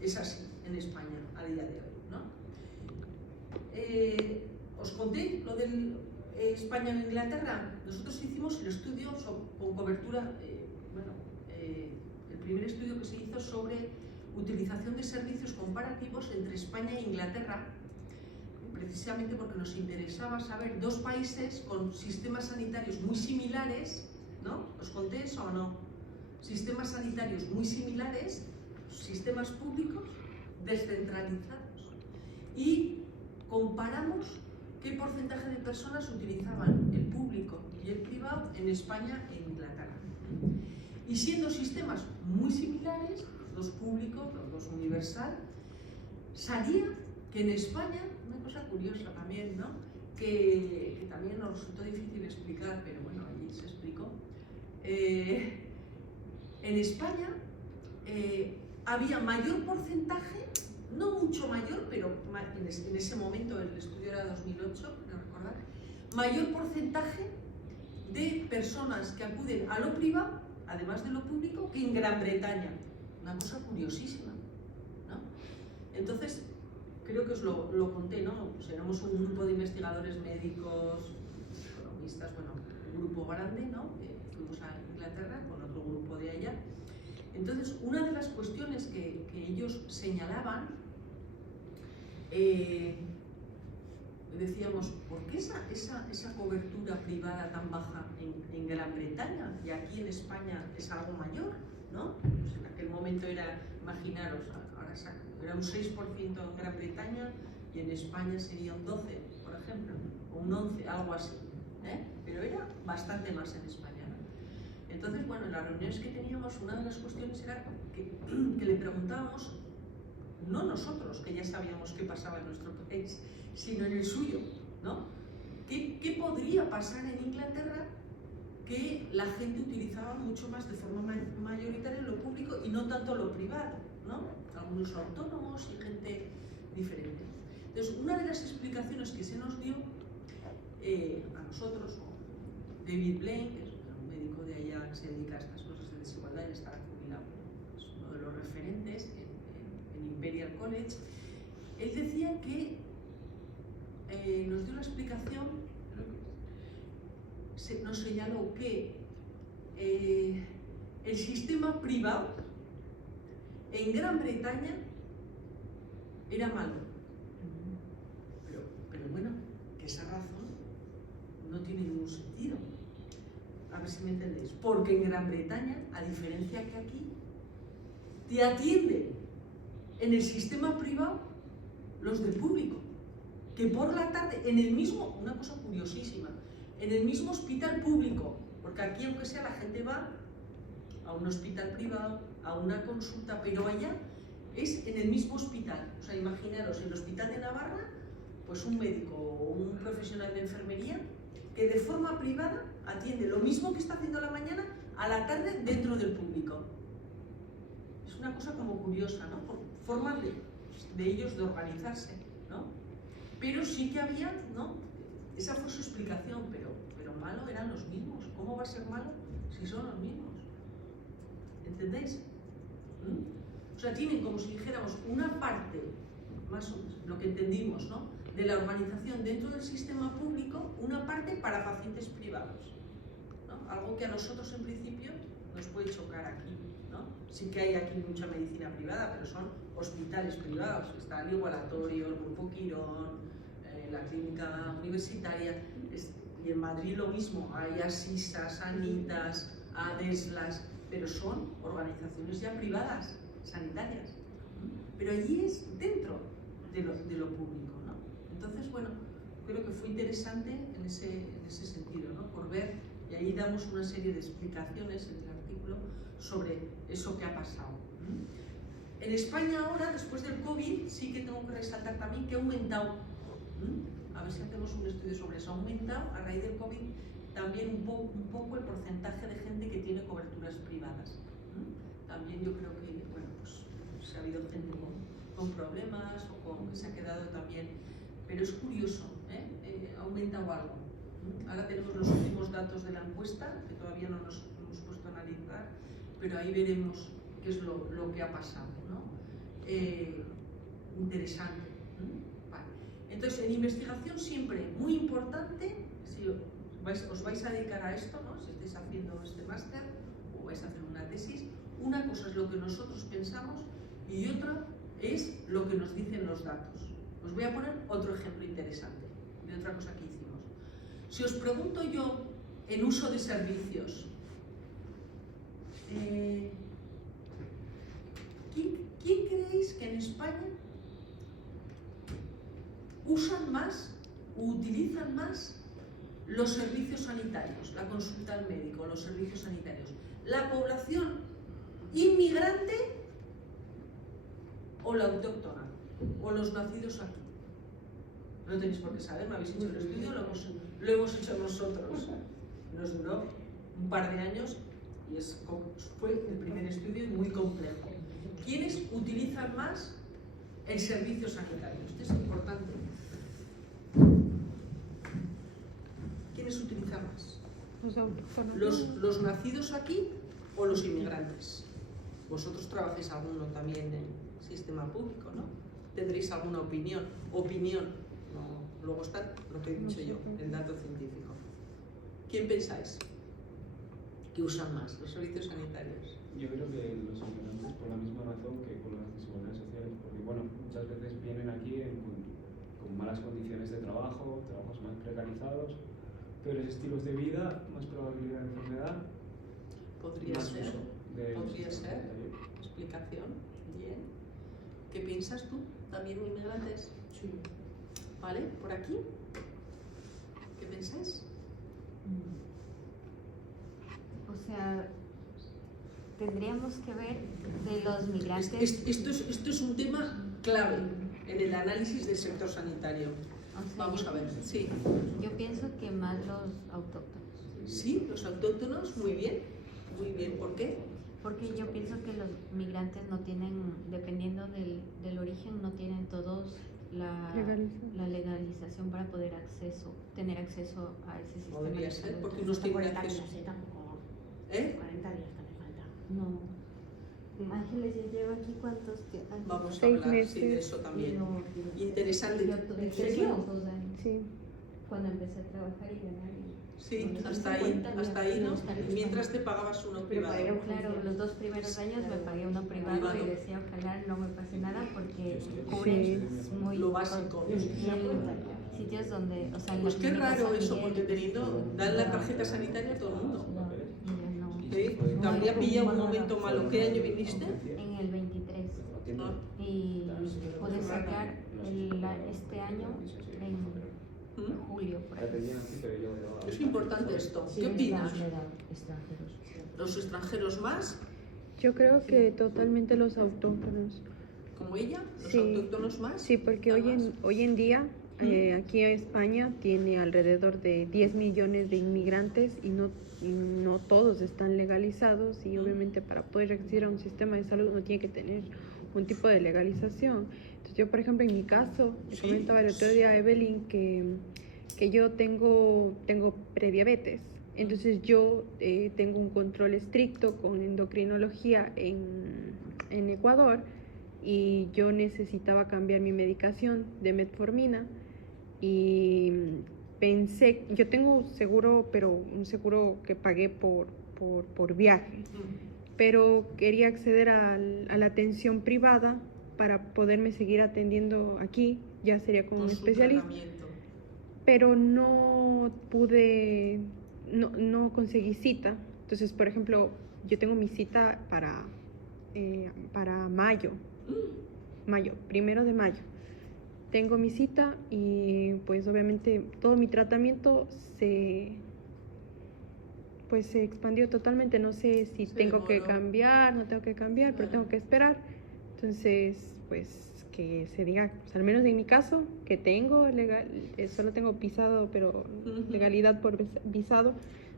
Es así en España a día de hoy, ¿no? Os conté lo de España e Inglaterra. Nosotros hicimos el estudio con cobertura, el primer estudio que se hizo sobre utilización de servicios comparativos entre España e Inglaterra, precisamente porque nos interesaba saber dos países con sistemas sanitarios muy similares, ¿no? ¿Os conté eso o no? Sistemas sanitarios muy similares, sistemas públicos descentralizados, y comparamos qué porcentaje de personas utilizaban el público y el privado en España e Inglaterra. Y siendo sistemas muy similares, los dos públicos, los dos universal, salía que en España, una cosa curiosa también, ¿no? que también nos resultó difícil explicar, pero bueno, allí se explicó. En España había mayor porcentaje, no mucho mayor, pero en ese momento, el estudio era 2008, no recordar, mayor porcentaje de personas que acuden a lo privado, además de lo público, que en Gran Bretaña. Una cosa curiosísima, ¿no? Entonces, creo que os lo conté, ¿no? Pues éramos un grupo de investigadores médicos, economistas, bueno, un grupo grande, ¿no? Fuimos a Inglaterra con otro grupo de allá. Entonces, una de las cuestiones que ellos señalaban, decíamos, ¿por qué esa cobertura privada tan baja en Gran Bretaña y aquí en España es algo mayor, ¿no? Pues en aquel momento era, imaginaros, ahora era un 6% en Gran Bretaña y en España sería un 12%, por ejemplo, o un 11%, algo así, pero era bastante más en España. Entonces, bueno, en las reuniones que teníamos, una de las cuestiones era que le preguntábamos, no nosotros, que ya sabíamos qué pasaba en nuestro país, sino en el suyo, ¿no? ¿Qué podría pasar en Inglaterra que la gente utilizaba mucho más de forma mayoritaria lo público y no tanto lo privado, ¿no? Algunos autónomos y gente diferente. Entonces, una de las explicaciones que se nos dio a nosotros, David Blaine, que es un médico de allá que se dedica a estas cosas de desigualdad y está jubilado, es uno de los referentes en Imperial College, él decía que nos dio la explicación, nos señaló que el sistema privado en Gran Bretaña era malo. Pero bueno, que esa razón no tiene ningún sentido. A ver si me entendéis. Porque en Gran Bretaña, a diferencia que aquí, te atienden en el sistema privado los del público, que por la tarde, en el mismo, una cosa curiosísima, en el mismo hospital público, porque aquí aunque sea la gente va a un hospital privado, a una consulta, pero allá es en el mismo hospital. O sea, imaginaros, el hospital de Navarra, pues un médico o un profesional de enfermería que de forma privada atiende lo mismo que está haciendo a la mañana, a la tarde dentro del público. Es una cosa como curiosa, ¿no? Por forma de ellos de organizarse, ¿no? Pero sí que había, ¿no? Esa fue su explicación, pero malo eran los mismos. ¿Cómo va a ser malo si son los mismos? ¿Entendéis? O sea, tienen como si dijéramos una parte, más o menos, lo que entendimos, ¿no? De la organización dentro del sistema público, una parte para pacientes privados. ¿no? Algo que a nosotros en principio nos puede chocar aquí, ¿no? Sí que hay aquí mucha medicina privada, pero son hospitales privados. Está el Igualatorio, el Grupo Quirón, la Clínica Universitaria, y en Madrid lo mismo, hay Asisas, Anitas, Adeslas, pero son organizaciones ya privadas, sanitarias. Pero allí es dentro de lo público, ¿no? Entonces, bueno, creo que fue interesante en ese sentido, ¿no? Por ver, y ahí damos una serie de explicaciones en el artículo sobre eso que ha pasado. En España ahora, después del COVID, sí que tengo que resaltar también que ha aumentado, a ver si hacemos un estudio sobre eso, ha aumentado a raíz del COVID también un poco el porcentaje de gente que tiene coberturas privadas. También yo creo que, bueno, pues ha habido gente con problemas o que se ha quedado también, pero es curioso, ha aumentado algo. Ahora tenemos los últimos datos de la encuesta, que todavía no nos hemos puesto a analizar, pero ahí veremos qué es lo que ha pasado, ¿no? Interesante. Vale. Entonces, en investigación siempre muy importante, si os vais a dedicar a esto, ¿no? Si estáis haciendo este máster o vais a hacer una tesis, una cosa es lo que nosotros pensamos y otra es lo que nos dicen los datos. Os voy a poner otro ejemplo interesante de otra cosa que hicimos. Si os pregunto yo en uso de servicios, ¿quién creéis que en España usan más o utilizan más los servicios sanitarios, la consulta al médico, los servicios sanitarios? ¿La población inmigrante o la autóctona? ¿O los nacidos aquí? No tenéis por qué saber, me habéis hecho el estudio, lo hemos hecho nosotros. Nos duró un par de años y fue el primer estudio muy complejo. ¿Quiénes utilizan más el servicio sanitario? Esto es importante. ¿Quiénes utilizan más? Los autóctonos. ¿Los nacidos aquí o los inmigrantes? Vosotros trabajáis alguno también en el sistema público, ¿no? Tendréis alguna opinión. No, luego está lo que he dicho yo, el dato científico. ¿Quién pensáis que usan más los servicios sanitarios? Yo creo que los inmigrantes, por la misma razón que con las desigualdades sociales, porque bueno, muchas veces vienen aquí con malas condiciones de trabajo, trabajos más precarizados, peores estilos de vida, más probabilidad de enfermedad. Podría ser. Explicación. Bien. ¿Qué piensas tú? ¿También inmigrantes? Sí. ¿Vale? ¿Por aquí? ¿Qué pensáis? O sea, tendríamos que ver de los migrantes. Esto es un tema clave en el análisis del sector sanitario. O sea, Vamos a ver. Sí. Yo pienso que más los autóctonos. Sí, los autóctonos, muy bien. Muy bien. ¿Por qué? Porque yo pienso que los migrantes no tienen, dependiendo del origen, no tienen todos la legalización para poder tener acceso a ese sistema. Podría de ser, salud. porque unos tienen acceso. Tampoco. ¿Eh? 40 días que me falta. No. Ángeles, ya lleva aquí cuántos años. Vamos a 6 hablar meses. sí, de eso también. Interesante. Yo tuve ¿En que serio? 2 años Sí. cuando empecé a trabajar y ganar. Sí, Bueno, hasta ahí, ¿no? Y mientras te pagabas uno privado. Claro, los 2 primeros años me pagué uno privado y decía ojalá no me pase nada porque Sí. muy Lo básico. y en sitios donde, o sea, en Pues las qué clínicas raro San eso, Miguel, porque dan la tarjeta sanitaria a todo el mundo. y yo no. ¿Sí? ¿Te habría pillado un momento malo? ¿Qué año viniste? En el 23 Ah, y pude sacar este año en julio por ahí. Es importante esto. ¿Qué opinas? ¿Los extranjeros más? Yo creo que totalmente los autóctonos. ¿Como ella? ¿Los Sí. autóctonos más? Sí, porque hoy en día aquí en España tiene alrededor de 10 millones de inmigrantes y no todos están legalizados y obviamente para poder acceder a un sistema de salud uno tiene que tener un tipo de legalización. Entonces yo, por ejemplo, en mi caso, le Sí. comentaba el otro día a Evelyn que yo tengo prediabetes. Entonces yo tengo un control estricto con endocrinología en Ecuador y yo necesitaba cambiar mi medicación de metformina y pensé, yo tengo un seguro, pero un seguro que pagué por viaje, pero quería acceder a la atención privada para poderme seguir atendiendo aquí, ya sería con un su especialista, tratamiento. pero no pude, no conseguí cita. Entonces, por ejemplo, yo tengo mi cita para mayo, 1 de mayo. Tengo mi cita y pues obviamente todo mi tratamiento se expandió totalmente. No sé si Se tengo que demoró. cambiar, no tengo que cambiar, pero Claro. tengo que esperar. Entonces, pues que se diga, pues, al menos en mi caso, que tengo solo tengo visado, pero legalidad por visado.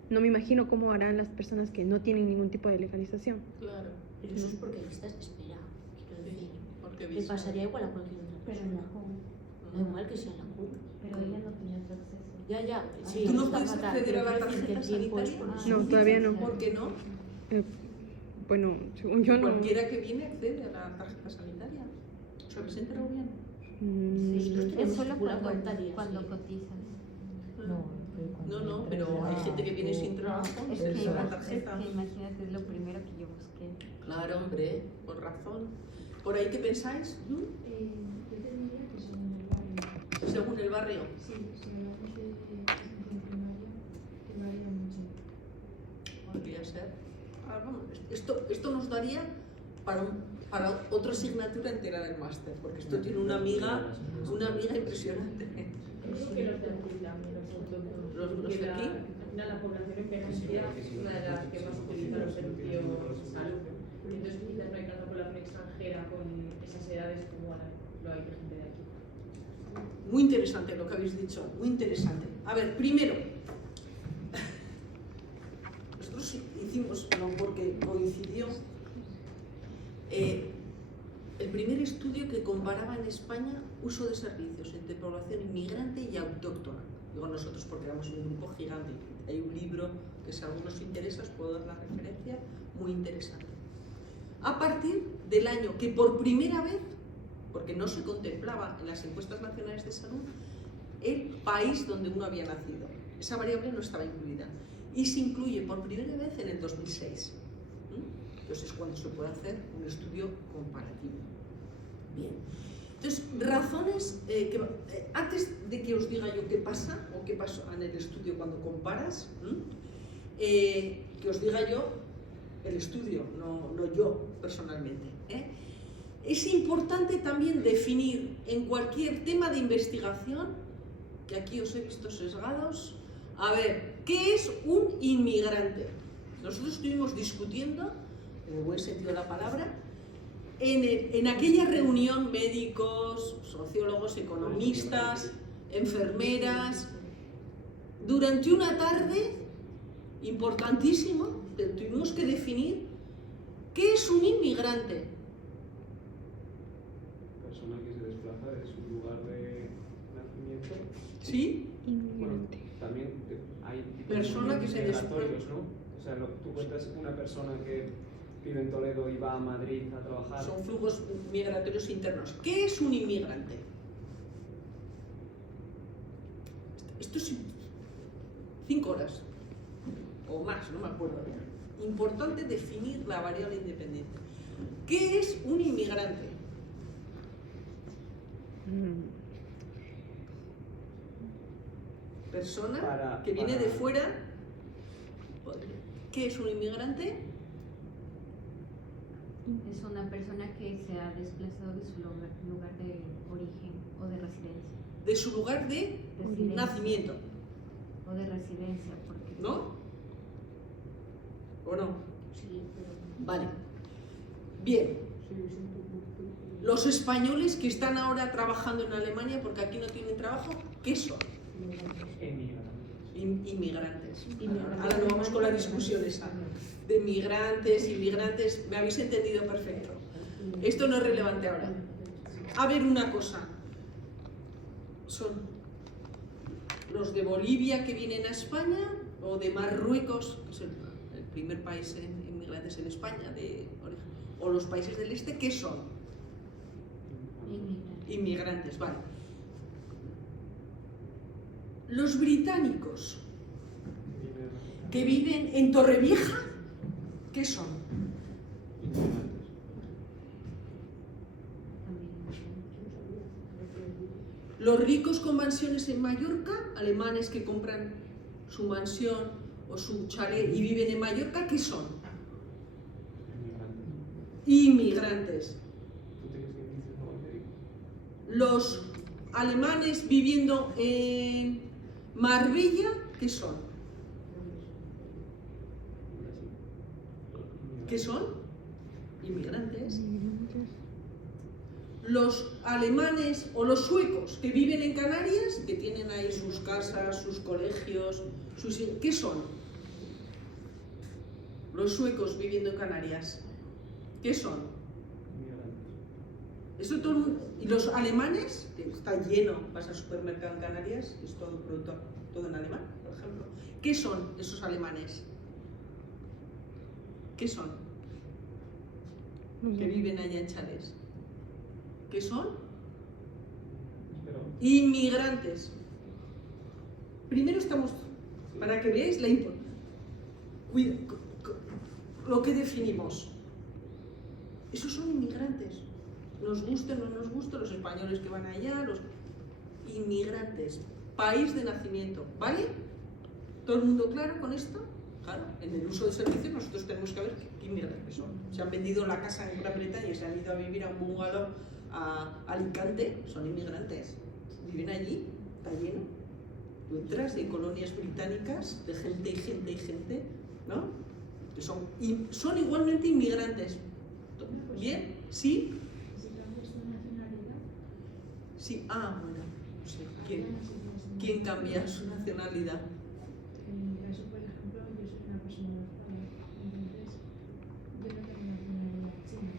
No me imagino cómo harán las personas que no tienen ningún tipo de legalización. Claro. Pero eso es porque listas de espera. Quiero decir, Porque le visa. pasaría igual a cualquier otra Pero en la persona. home. Da igual que sea en la CUT. Pero ella no tenía otro acceso. Ya, sí, ¿Tú no está puedes fatal, acceder pero a la quiero decir que el tarjeta tiempo es sanitaria? por No, eso. todavía no. ¿Por qué no? Bueno, según yo no. Cualquiera que viene accede a la tarjeta sanitaria. ¿Os habéis enterado bien? Sí, nosotros es tenemos solo estipulado cuando 40 días, cuando sí. cotizas. No, pero hay gente que viene sin trabajo y Es se que, lleva la es tarjeta. que imagínate, es lo primero que yo busqué. Claro, hombre, por razón. ¿Por ahí qué pensáis? Yo te diría que según el barrio. Según el barrio. Sí, si hablamos de atención primaria, que varía mucho. Podría ser. Vamos, esto nos daría para otra asignatura entera del máster, porque esto tiene una amiga impresionante. Creo que los de aquí también, los autónomos. Los Porque de aquí. al final la población envejecida es una de las que más utiliza los servicios de salud. Entonces quizás no hay tanta población extranjera con esas edades como lo hay de gente de aquí. Muy interesante lo que habéis dicho, muy interesante. A ver, primero, nosotros hicimos, no porque coincidió, el primer estudio que comparaba en España uso de servicios entre población inmigrante y autóctona. Digo nosotros porque éramos un grupo gigante. Hay un libro que si a alguno os interesa os puedo dar la referencia, muy interesante. A partir del año que por primera vez, porque no se contemplaba en las encuestas nacionales de salud, el país donde uno había nacido. Esa variable no estaba incluida. Y se incluye por primera vez en el 2006. Entonces es cuando se puede hacer un estudio comparativo. Bien. Entonces, razones antes de que os diga yo qué pasa o qué pasó en el estudio cuando comparas, que os diga yo el estudio, no yo personalmente. Es importante también definir en cualquier tema de investigación, que aquí os he visto sesgados, a ver, ¿qué es un inmigrante? Nosotros estuvimos discutiendo, en el buen sentido de la palabra, en aquella reunión médicos, sociólogos, economistas, enfermeras, durante una tarde importantísima, tuvimos que definir qué es un inmigrante. Persona que se desplaza de su lugar de nacimiento. ¿Sí? Bueno, también hay tipos Persona de que se migratorios, ¿no? O sea, tú cuentas una persona que vive en Toledo y va a Madrid a trabajar. Son flujos migratorios internos. ¿Qué es un inmigrante? Esto es 5 horas o más, no me acuerdo. Importante definir la variable independiente. ¿Qué es un inmigrante? Persona que viene de fuera. ¿Qué es un inmigrante? Es una persona que se ha desplazado de su lugar de origen o de residencia. De su lugar de Residencia. nacimiento, O de residencia, porque... ¿no? ¿O no? Sí, pero Vale. Bien. Los españoles que están ahora trabajando en Alemania porque aquí no tienen trabajo, ¿qué son? Inmigrantes. Ahora no vamos con la discusión esa de migrantes, inmigrantes. Me habéis entendido perfecto. Esto no es relevante ahora. A ver una cosa. Son los de Bolivia que vienen a España o de Marruecos, que es el primer país en inmigrantes en España, de origen, o los países del este, ¿qué son? Inmigrantes, vale. Los británicos que viven en Torrevieja, ¿qué son? Los ricos con mansiones en Mallorca, alemanes que compran su mansión o su chalet y viven en Mallorca, ¿qué son? Inmigrantes. Los alemanes viviendo en Marbella, ¿qué son? ¿Qué son? Inmigrantes. Los alemanes o los suecos que viven en Canarias, que tienen ahí sus casas, sus colegios, ¿qué son? Los suecos viviendo en Canarias, ¿qué son? Eso todo el mundo. Y los alemanes, que está lleno, vas al supermercado en Canarias, es todo producto, todo en alemán, por ejemplo. ¿Qué son esos alemanes? ¿Qué son? Que viven allá en chalés. ¿Qué son? Inmigrantes. Primero estamos, para que veáis lo que definimos. Esos son inmigrantes. Nos guste o no nos guste, los españoles que van allá, los inmigrantes. País de nacimiento, ¿vale? ¿Todo el mundo claro con esto? Claro, en el uso de servicios nosotros tenemos que ver qué inmigrantes son. Se han vendido la casa en Gran Bretaña y se han ido a vivir a un bungalow a Alicante, son inmigrantes, viven allí, está lleno. Tú entras de colonias británicas, de gente y gente y gente, ¿no? Que son igualmente inmigrantes. ¿Bien? ¿Sí? Si cambias tu nacionalidad. Sí, bueno, no sé. ¿Quién cambia su nacionalidad? En mi caso, por ejemplo, yo soy una persona de España, entonces yo no tengo nacionalidad china.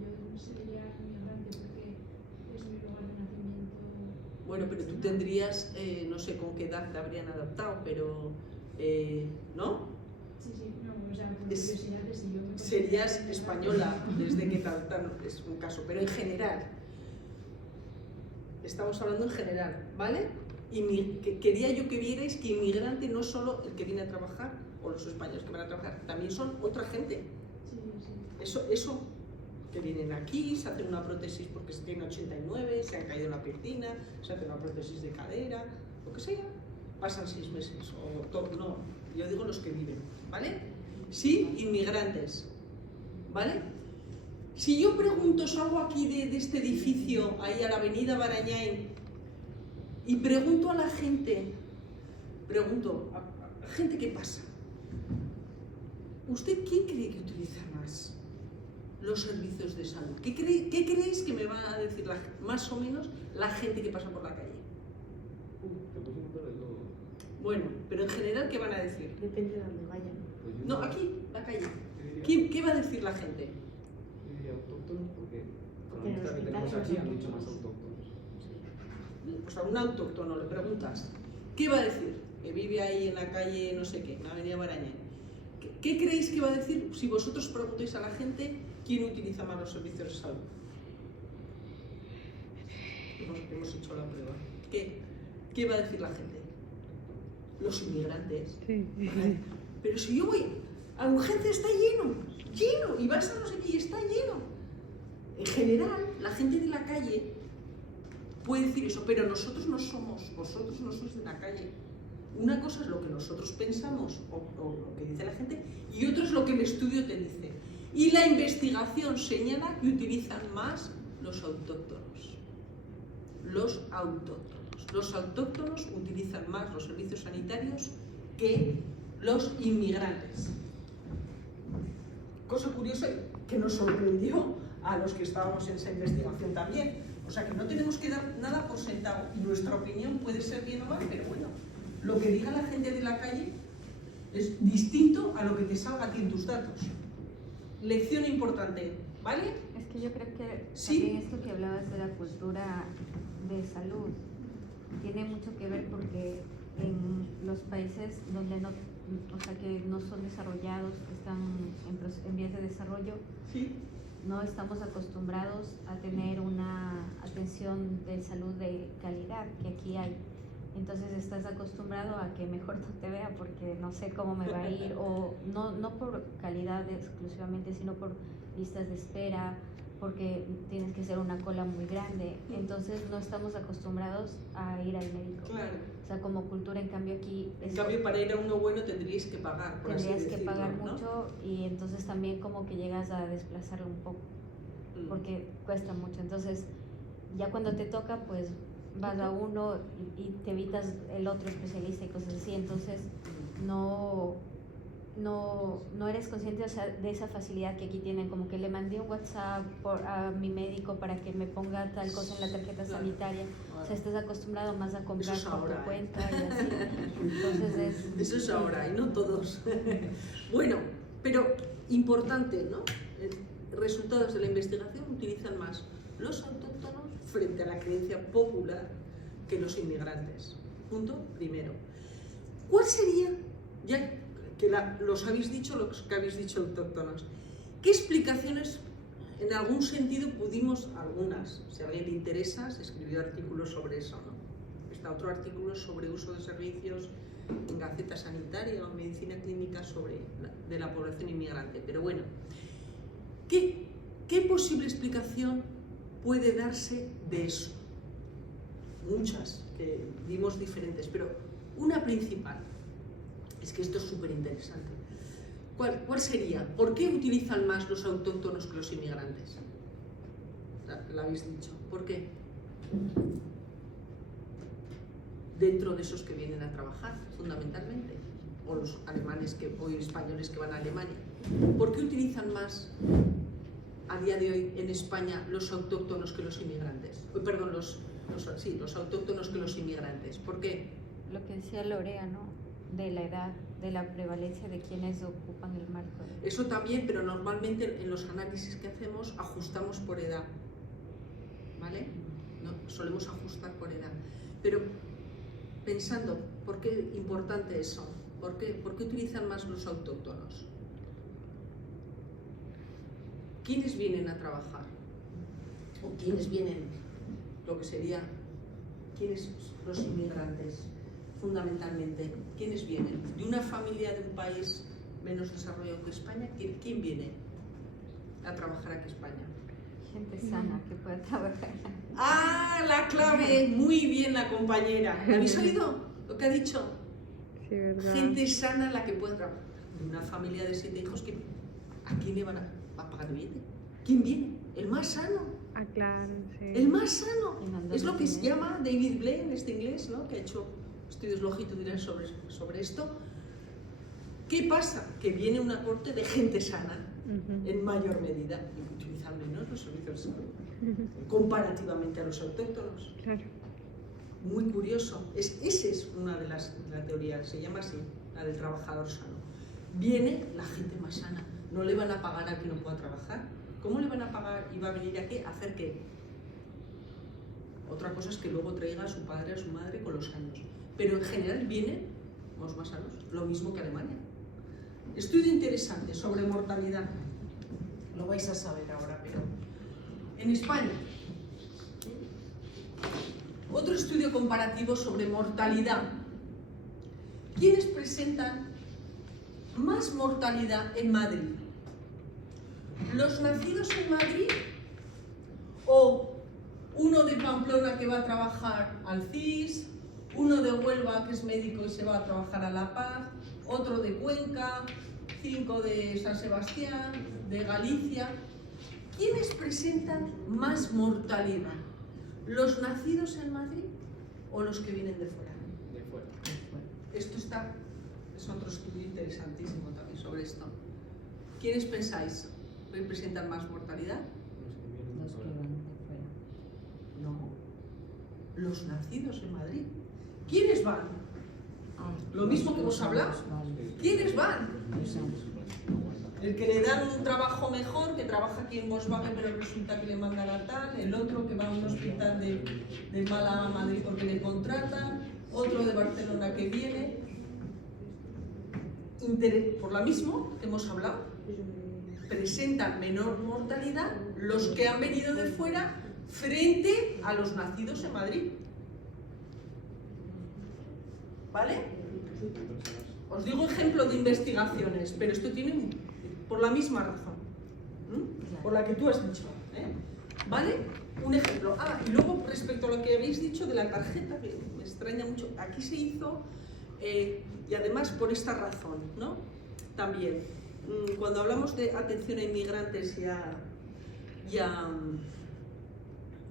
Yo sería inmigrante porque es mi lugar de nacimiento. Bueno, pero tú tendrías, no sé con qué edad te habrían adaptado, pero, ¿no? Sí, no, o sea, por curiosidad, si yo me Serías española desde que te adoptaron, es un caso, pero en general, estamos hablando en general, ¿vale? Quería yo que vierais que inmigrante no es solo el que viene a trabajar, o los españoles que van a trabajar, también son otra gente. Sí. Eso, que vienen aquí, se hacen una prótesis porque se tienen 89, se han caído en la piscina, se hace una prótesis de cadera, lo que sea, pasan 6 meses, o todo, no, yo digo los que viven, ¿vale? Sí, inmigrantes, ¿vale? Si yo pregunto, salgo aquí de este edificio, ahí a la avenida Barañáin, y pregunto a la gente, a gente que pasa, ¿usted quién cree que utiliza más los servicios de salud? ¿Qué creéis que me va a decir más o menos la gente que pasa por la calle? Bueno, pero en general, ¿qué van a decir? Depende de dónde vayan. No, aquí, la calle. ¿Qué va a decir la gente? Yo diría autóctonos porque con En la los que tenemos hospitales aquí son han dicho más autóctonos. autóctonos. Pues a un autóctono le preguntas, ¿qué va a decir? Que vive ahí en la calle, no sé qué, en la avenida Barañáin. ¿Qué creéis que va a decir si vosotros preguntáis a la gente quién utiliza más los servicios de salud? Hemos hecho la prueba. ¿Qué va a decir la gente? Los inmigrantes. Sí. Pero si yo voy a urgencia, está lleno, y vas a no sé qué y está lleno. En general, la gente de la calle puede decir eso, pero nosotros no somos, vosotros no sois de la calle. Una cosa es lo que nosotros pensamos o lo que dice la gente, y otra es lo que el estudio te dice. Y la investigación señala que utilizan más los autóctonos. Los autóctonos utilizan más los servicios sanitarios que los inmigrantes. Cosa curiosa que nos sorprendió a los que estábamos en esa investigación también. O sea que no tenemos que dar nada por sentado y nuestra opinión puede ser bien o mal, pero bueno, lo que diga la gente de la calle es distinto a lo que te salga a ti en tus datos. Lección importante, ¿vale? Es que yo creo que ¿Sí? también esto que hablabas de la cultura de salud tiene mucho que ver porque en los países donde no, o sea, que no son desarrollados, que están en vías de desarrollo, Sí. no estamos acostumbrados a tener una atención de salud de calidad que aquí hay. Entonces estás acostumbrado a que mejor no te vea porque no sé cómo me va a ir, o no por calidad exclusivamente, sino por listas de espera, porque tienes que hacer una cola muy grande. Entonces no estamos acostumbrados a ir al médico. Claro. O sea, como cultura, en cambio aquí... En cambio, para ir a uno bueno tendríais que pagar, por así Tendrías que decirlo, pagar ¿no? mucho, y entonces también como que llegas a desplazarlo un poco, porque cuesta mucho. Entonces ya cuando te toca, pues vas a uno y te evitas el otro especialista y cosas así. Entonces no eres consciente, o sea, de esa facilidad que aquí tienen, como que le mandé un WhatsApp a mi médico para que me ponga tal cosa en la tarjeta sanitaria. O sea, estás acostumbrado más a comprar Eso es por ahora, tu cuenta y así. Entonces Eso es ahora, y no todos. Bueno, pero importante, ¿no? Resultados de la investigación utilizan más los autóctonos frente a la creencia popular que los inmigrantes. Punto primero. ¿Cuál sería, ya que los habéis dicho, los que habéis dicho autóctonos, qué explicaciones en algún sentido pudimos, algunas, si a alguien le interesa, se escribió artículos sobre eso, ¿no? Está otro artículo sobre uso de servicios en Gaceta Sanitaria o Medicina Clínica de la población inmigrante. Pero bueno, ¿qué posible explicación puede darse de eso? Muchas, que vimos diferentes, pero una principal. Es que esto es súper interesante. ¿Cuál sería? ¿Por qué utilizan más los autóctonos que los inmigrantes? Lo habéis dicho. ¿Por qué? Dentro de esos que vienen a trabajar, fundamentalmente, o los alemanes o españoles que van a Alemania. ¿Por qué utilizan más a día de hoy en España los autóctonos que los inmigrantes? Perdón, los autóctonos que los inmigrantes. ¿Por qué? lo que decía Lorea, ¿no? De la edad, de la prevalencia de quienes ocupan el marco. Eso también, pero normalmente en los análisis que hacemos ajustamos por edad, ¿vale? No, solemos ajustar por edad. Pero pensando, ¿por qué es importante eso? ¿Por qué utilizan más los autóctonos? ¿Quiénes vienen a trabajar? ¿O quiénes vienen, lo que sería, quiénes los inmigrantes? Fundamentalmente, ¿quiénes vienen? ¿De una familia de un país menos desarrollado que España? ¿Quién viene a trabajar aquí a España? Gente sana que pueda trabajar. ¡Ah, la clave! Muy bien la compañera. ¿Habéis oído lo que ha dicho? Sí, ¿verdad? Gente sana la que puede trabajar. De una familia de 7 hijos, ¿a quién le van a pagar el billete? ¿Quién viene? El más sano. Ah, claro, sí. El más sano. Y mandó Es lo que se dinero. llama David Blaine, este inglés, ¿no? Que ha hecho estudios longitudinales sobre esto. ¿Qué pasa? Que viene una corte de gente sana, Ujú. en mayor medida, y utilizan menos los servicios de salud, comparativamente a los autóctonos. Claro. Muy curioso. Esa es una de las teorías, se llama así, la del trabajador sano. Viene la gente más sana. No le van a pagar al que no pueda trabajar. ¿Cómo le van a pagar y va a venir aquí a hacer qué? Otra cosa es que luego traiga a su padre, a su madre con los años. Pero en general vienen los más sanos, lo mismo que Alemania. Estudio interesante sobre mortalidad. Lo vais a saber ahora, pero en España. Otro estudio comparativo sobre mortalidad. ¿Quiénes presentan más mortalidad en Madrid? ¿Los nacidos en Madrid o uno de Pamplona que va a trabajar al CIS, uno de Huelva que es médico y se va a trabajar a La Paz, otro de Cuenca, 5 de San Sebastián, de Galicia? ¿Quiénes presentan más mortalidad? ¿Los nacidos en Madrid o los que vienen de fuera? De fuera. Esto es otro estudio interesantísimo también sobre esto. ¿Quiénes pensáis que presentan más mortalidad? Los que Los vienen que de fuera. van de fuera. No, los nacidos en Madrid. ¿Quiénes van? Ah, Lo mismo que hemos hablado. Vale. ¿Quiénes van? Los años. El que le dan un trabajo mejor, que trabaja aquí en Volkswagen, pero resulta que le mandan a tal, el otro que va a un hospital de Málaga a Madrid porque le contratan, otro de Barcelona que viene. Por lo mismo que hemos hablado, presentan menor mortalidad los que han venido de fuera frente a los nacidos en Madrid. ¿vale? Os digo ejemplo de investigaciones, pero esto tiene por la misma razón, por la que tú has dicho, ¿vale? Un ejemplo. Y luego respecto a lo que habéis dicho de la tarjeta, que me extraña mucho, aquí se hizo, y además por esta razón, ¿no? También, cuando hablamos de atención a inmigrantes y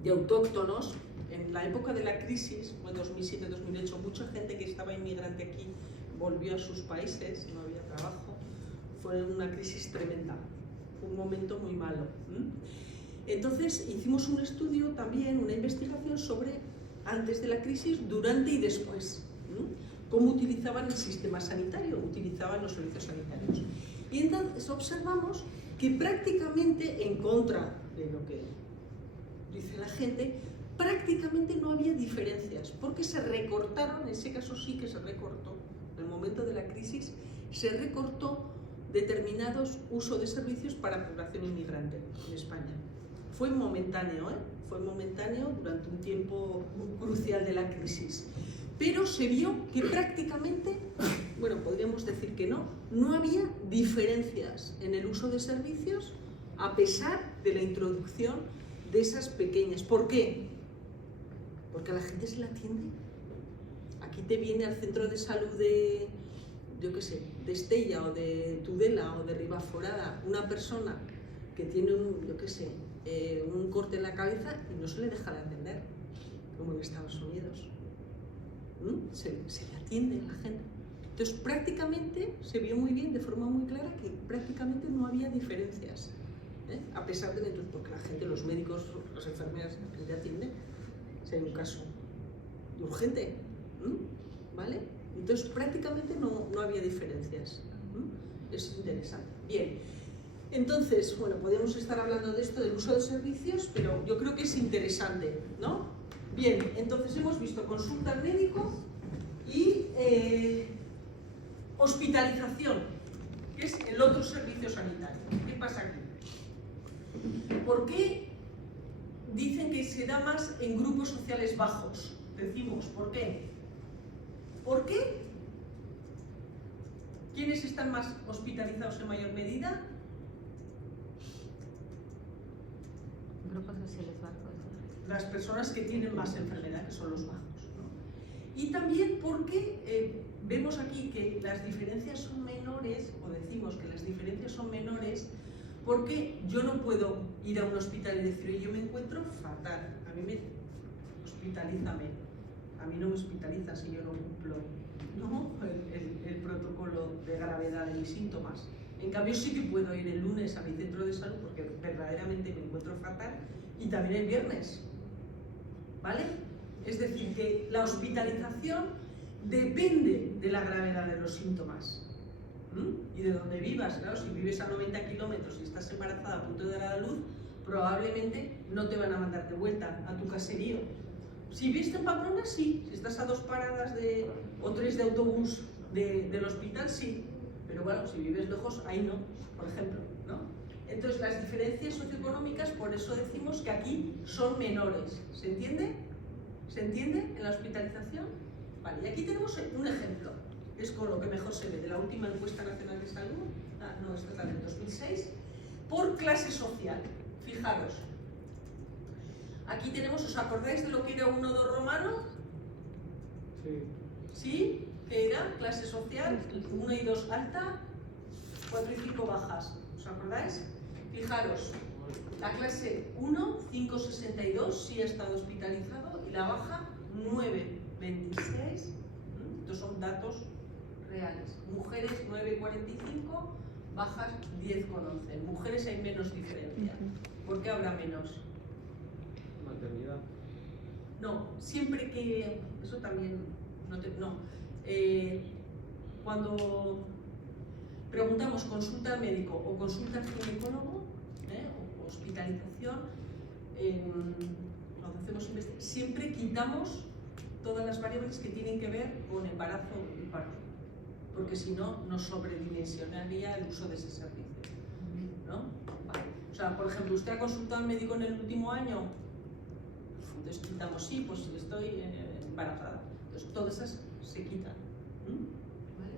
autóctonos, en la época de la crisis, fue 2007-2008, mucha gente que estaba inmigrante aquí volvió a sus países, no había trabajo, fue una crisis tremenda, fue un momento muy malo. Entonces hicimos un estudio también, una investigación sobre antes de la crisis, durante y después, cómo utilizaban el sistema sanitario, utilizaban los servicios sanitarios. Y entonces observamos que prácticamente, en contra de lo que dice la gente, prácticamente no había diferencias, porque se recortaron, en ese caso sí que se recortó, en el momento de la crisis se recortó determinados usos de servicios para población inmigrante en España. Fue momentáneo, fue momentáneo durante un tiempo crucial de la crisis, pero se vio que prácticamente, bueno, podríamos decir que no había diferencias en el uso de servicios a pesar de la introducción de esas pequeñas. ¿Por qué? Porque a la gente se la atiende. Aquí te viene al centro de salud de, yo qué sé, de Estella o de Tudela o de Ribaforada una persona que tiene un corte en la cabeza y no se le deja de atender, como en Estados Unidos. Se le atiende a la gente. Entonces prácticamente se vio muy bien, de forma muy clara, que prácticamente no había diferencias, a pesar de que, porque la gente, los médicos, las enfermeras, la gente atiende si hay un caso urgente, ¿vale? Entonces prácticamente no había diferencias. Es interesante. Bien, entonces, bueno, podemos estar hablando de esto, del uso de servicios, pero yo creo que es interesante, ¿no? Bien, entonces hemos visto consulta al médico y hospitalización, que es el otro servicio sanitario. ¿Qué pasa aquí? ¿Por qué dicen que se da más en grupos sociales bajos? Decimos, ¿por qué? ¿Por qué? ¿Quiénes están más hospitalizados en mayor medida? Grupos sociales bajos. Las personas que tienen más enfermedad, que son los bajos, ¿no? Y también porque vemos aquí que las diferencias son menores, o decimos que las diferencias son menores, porque yo no puedo ir a un hospital y decir, yo me encuentro fatal, a mí hospitalízame. A mí no me hospitaliza si yo no cumplo, ¿no? el protocolo de gravedad de mis síntomas. En cambio sí que puedo ir el lunes a mi centro de salud porque verdaderamente me encuentro fatal, y también el viernes, ¿vale? Es decir, que la hospitalización depende de la gravedad de los síntomas y de donde vivas. Claro, si vives a 90 kilómetros y estás embarazada a punto de dar a luz, probablemente no te van a mandar de vuelta a tu caserío. Si vives en Pamplona, sí. Si estás a 2 paradas o 3 de autobús del hospital, sí. Pero bueno, si vives lejos, ahí no, por ejemplo, ¿no? Entonces, las diferencias socioeconómicas, por eso decimos que aquí son menores. ¿Se entiende? ¿Se entiende en la hospitalización? Vale, y aquí tenemos un ejemplo, que es con lo que mejor se ve, de la última encuesta nacional de salud, no, esta es la del 2006, por clase social. Fijaros, aquí tenemos, ¿os acordáis de lo que era 1-2 romano? Sí. ¿Sí? ¿Qué era? Clase social, 1 y 2 alta, 4 y 5 bajas. ¿Os acordáis? Fijaros, la clase 1, 5,62, sí ha estado hospitalizado, y la baja, 9,26. Estos son datos reales. Mujeres, 9,45, bajas, 10,11. Mujeres hay menos diferencia. ¿Por qué habrá menos? Maternidad. No, siempre que... Eso también... cuando preguntamos consulta al médico o consulta al ginecólogo, o hospitalización, cuando hacemos investigación, siempre quitamos todas las variables que tienen que ver con embarazo y parto, porque si no, nos sobredimensionaría el uso de ese servicio, ¿no? Vale. O sea, por ejemplo, ¿usted ha consultado al médico en el último año? Entonces quitamos, sí, pues estoy embarazada. Entonces todas esas se quitan, ¿Vale?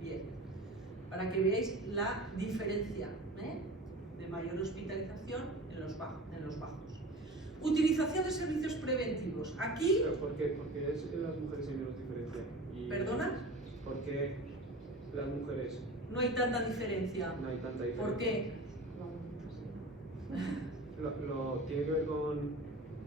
Bien, para que veáis la diferencia de mayor hospitalización en los bajos. Utilización de servicios preventivos. Aquí, ¿Pero por qué? Porque es en las mujeres hay menos diferencia. Y ¿perdona? porque las mujeres No hay tanta diferencia. no hay tanta diferencia. ¿Por qué? Tiene que ver con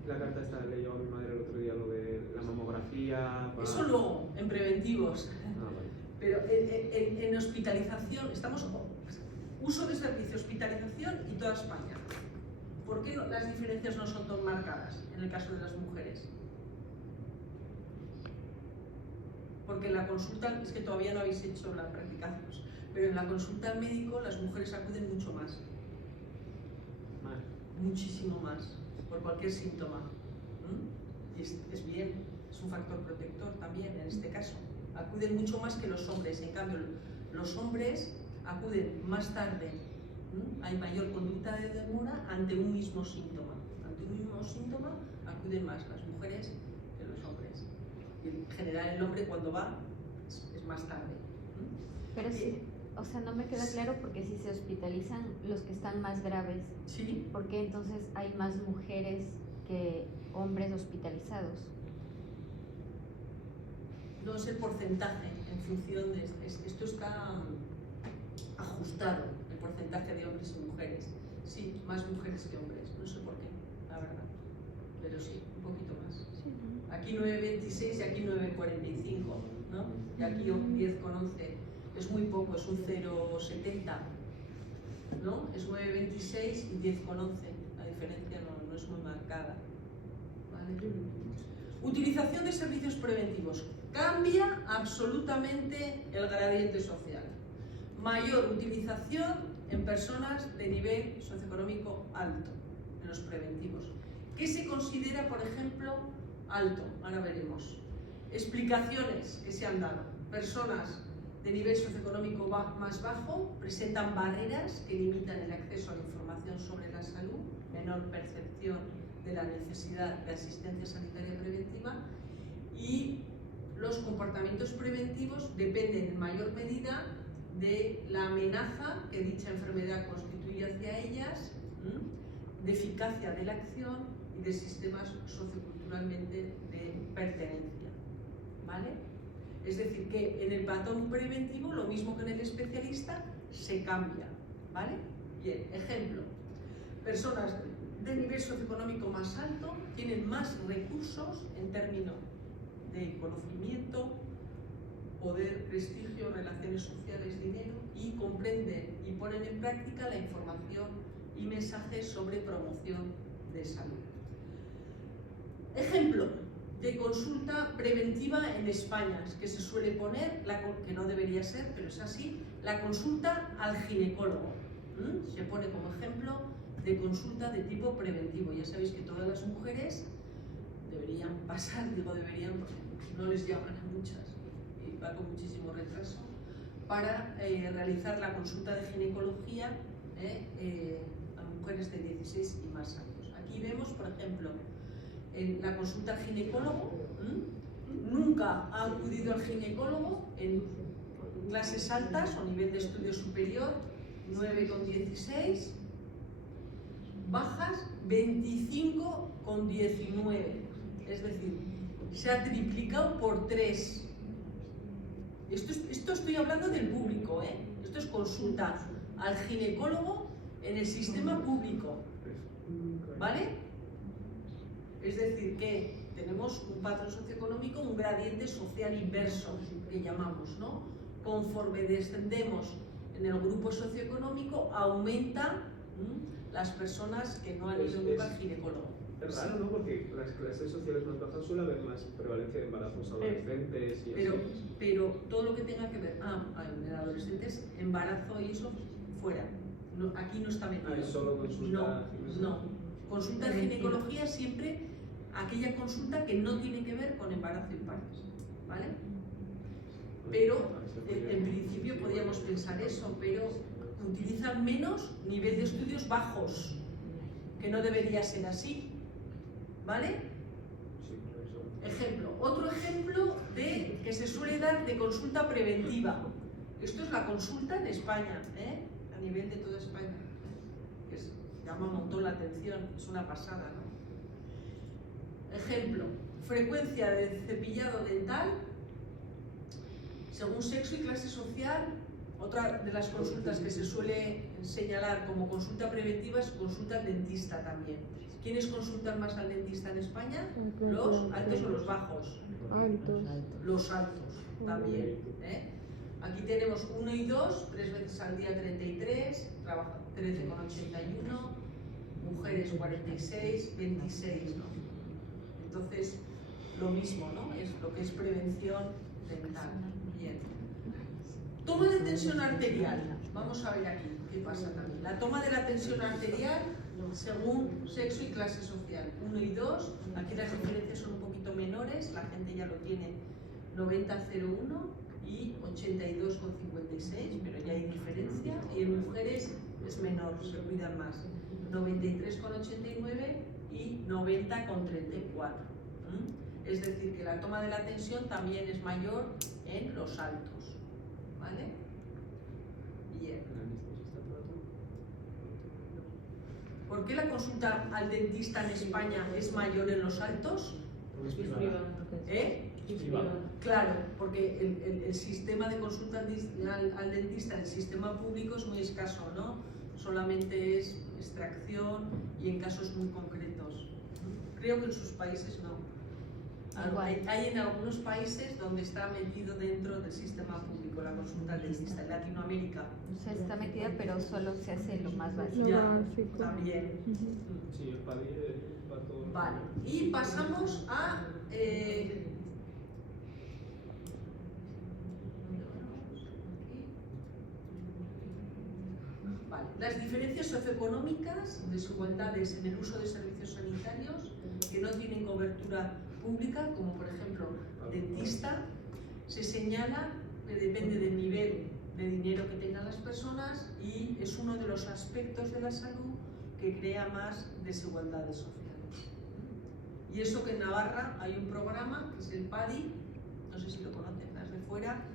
la carta esta que leyó a mi madre el otro día, lo de la mamografía. Eso luego, en preventivos. Vale. Pero en hospitalización, uso de servicio, hospitalización y toda España. ¿Por qué las diferencias no son tan marcadas en el caso de las mujeres? Porque en la consulta, es que todavía no habéis hecho la práctica, pero en la consulta al médico las mujeres acuden mucho más. Muchísimo más, por cualquier síntoma. Y es bien, es un factor protector también en este caso. Acuden mucho más que los hombres, en cambio los hombres acuden más tarde. Hay mayor conducta de demora ante un mismo síntoma. Ante un mismo síntoma acuden más las mujeres que los hombres. Y en general el hombre cuando va es más tarde. Pero sí, o sea, no me queda claro porque si se hospitalizan los que están más graves, ¿Sí? ¿por qué entonces hay más mujeres que hombres hospitalizados? No es el porcentaje en función de... Esto está ajustado, el porcentaje de hombres y mujeres. Sí, más mujeres que hombres, no sé por qué, la verdad. Pero sí, un poquito más. Aquí 9,26 y aquí 9,45, ¿no? Y aquí 10,11. Es muy poco, es un 0,70, ¿no? Es 9,26 y 10,11. La diferencia no es muy marcada. ¿Vale? Utilización de servicios preventivos. Cambia absolutamente el gradiente social. Mayor utilización en personas de nivel socioeconómico alto, en los preventivos. ¿Qué se considera, por ejemplo, alto? Ahora veremos. Explicaciones que se han dado. Personas de nivel socioeconómico más bajo presentan barreras que limitan el acceso a la información sobre la salud, menor percepción de la necesidad de asistencia sanitaria preventiva, y los comportamientos preventivos dependen en mayor medida de la amenaza que dicha enfermedad constituye hacia ellas, de eficacia de la acción y de sistemas socioculturalmente de pertenencia. ¿Vale? Es decir, que en el patrón preventivo, lo mismo que en el especialista, se cambia. ¿Vale? Bien, ejemplo. Personas de nivel socioeconómico más alto tienen más recursos en términos de conocimiento, poder, prestigio, relaciones sociales, dinero, y comprenden y ponen en práctica la información y mensajes sobre promoción de salud. Ejemplo de consulta preventiva en España, que se suele poner, que no debería ser, pero es así, la consulta al ginecólogo. Se pone como ejemplo de consulta de tipo preventivo. Ya sabéis que todas las mujeres deberían pasar, digo deberían porque no les llaman a muchas y va con muchísimo retraso, para realizar la consulta de ginecología a mujeres de 16 y más años. Aquí vemos, por ejemplo, en la consulta al ginecólogo, nunca ha acudido al ginecólogo en clases altas o nivel de estudio superior, 9,16, bajas 25,19, es decir, se ha triplicado por 3. Esto estoy hablando del público, esto es consulta al ginecólogo en el sistema público, ¿vale? Es decir, que tenemos un patrón socioeconómico, un gradiente social inverso, que llamamos, ¿no? Conforme descendemos en el grupo socioeconómico, aumenta las personas que no han ido nunca al ginecólogo. Es raro, ¿no? Porque las clases sociales más bajas suele haber más prevalencia de embarazos adolescentes y pero todo lo que tenga que ver, en adolescentes, embarazo y eso, fuera. No, aquí no está metido. Es solo consulta. No. Consulta de ginecología siempre aquella consulta que no tiene que ver con embarazo y partos, ¿vale? Pero en principio podríamos pensar eso, pero utilizan menos nivel de estudios bajos, que no debería ser así, ¿vale? Ejemplo, otro ejemplo que se suele dar de de consulta preventiva. Esto es la consulta en España, a nivel de toda España. Llama un montón la atención, es una pasada, ¿no? Ejemplo, frecuencia de cepillado dental según sexo y clase social. Otra de las consultas que se suele señalar como consulta preventiva es consulta al dentista también. ¿Quiénes consultan más al dentista en España? ¿Los altos o los bajos? Altos. Los altos también. Aquí tenemos 1 y 2, 3 veces al día 33, trabaja 13,81, mujeres 46, 26, ¿no? Entonces, lo mismo, ¿no? Es lo que es prevención dental. Bien. Toma de tensión arterial. Vamos a ver aquí qué pasa también. La toma de la tensión arterial según sexo y clase social. 1 y 2, aquí las diferencias son un poquito menores, la gente ya lo tiene 90,01 y 82,56, pero ya hay diferencia, y en mujeres es menor, se cuidan más, 93,89 y 90,34. Es decir, que la toma de la tensión también es mayor en los altos, ¿vale? Bien. ¿Por qué la consulta al dentista en España es mayor en los altos? Claro, porque el sistema de consulta al dentista, el sistema público es muy escaso, ¿no? Solamente es extracción y en casos muy concretos. Creo que en sus países no. Hay en algunos países donde está metido dentro del sistema público la consulta al dentista, en Latinoamérica. O sea, está metida, pero solo se hace lo más básico. Ya, también. Sí, el PADI para todos. Vale, y pasamos a... Vale, las diferencias socioeconómicas, desigualdades en el uso de servicios sanitarios que no tienen cobertura pública, como por ejemplo dentista, se señala que depende del nivel de dinero que tengan las personas y es uno de los aspectos de la salud que crea más desigualdades sociales. Y eso que en Navarra hay un programa que es el PADI, no sé si lo conocen las de fuera,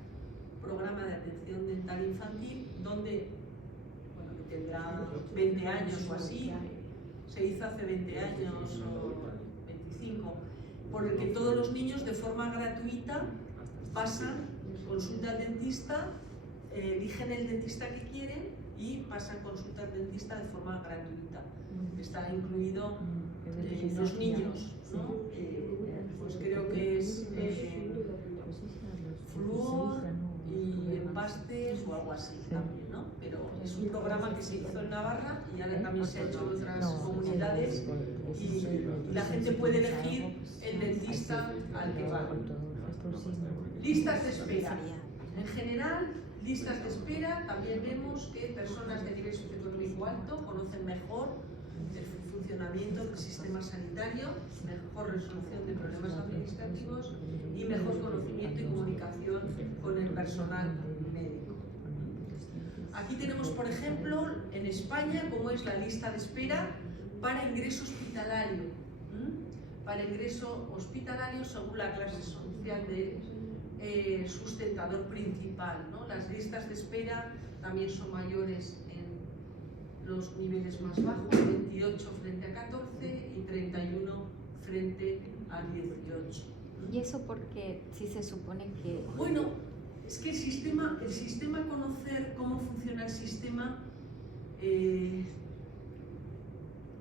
Programa de Atención Dental Infantil, donde, bueno, que tendrá 20 años o así, se hizo hace 20 años o 25, por el que todos los niños de forma gratuita pasan consulta al dentista, eligen el dentista que quieren y pasan consulta al dentista de forma gratuita. Está incluido los niños, ¿no? Pues creo que es flúor y empastes o algo así también, ¿no? Pero es un programa que se hizo en Navarra y ahora también se ha hecho en otras comunidades y la gente puede elegir el dentista al que va. Listas de espera. En general, listas de espera, también vemos que personas de nivel socioeconómico alto conocen mejor el funcionamiento del sistema sanitario, mejor resolución de problemas administrativos y mejor conocimiento y comunicación con el personal médico. Aquí tenemos, por ejemplo, en España, cómo es la lista de espera para ingreso hospitalario. Para ingreso hospitalario según la clase social de sustentador principal, ¿no? Las listas de espera también son mayores en los niveles más bajos, 28 frente a 14 y 31 frente a 18. ¿Y eso porque si se supone que...? Bueno, es que el sistema conocer cómo funciona el sistema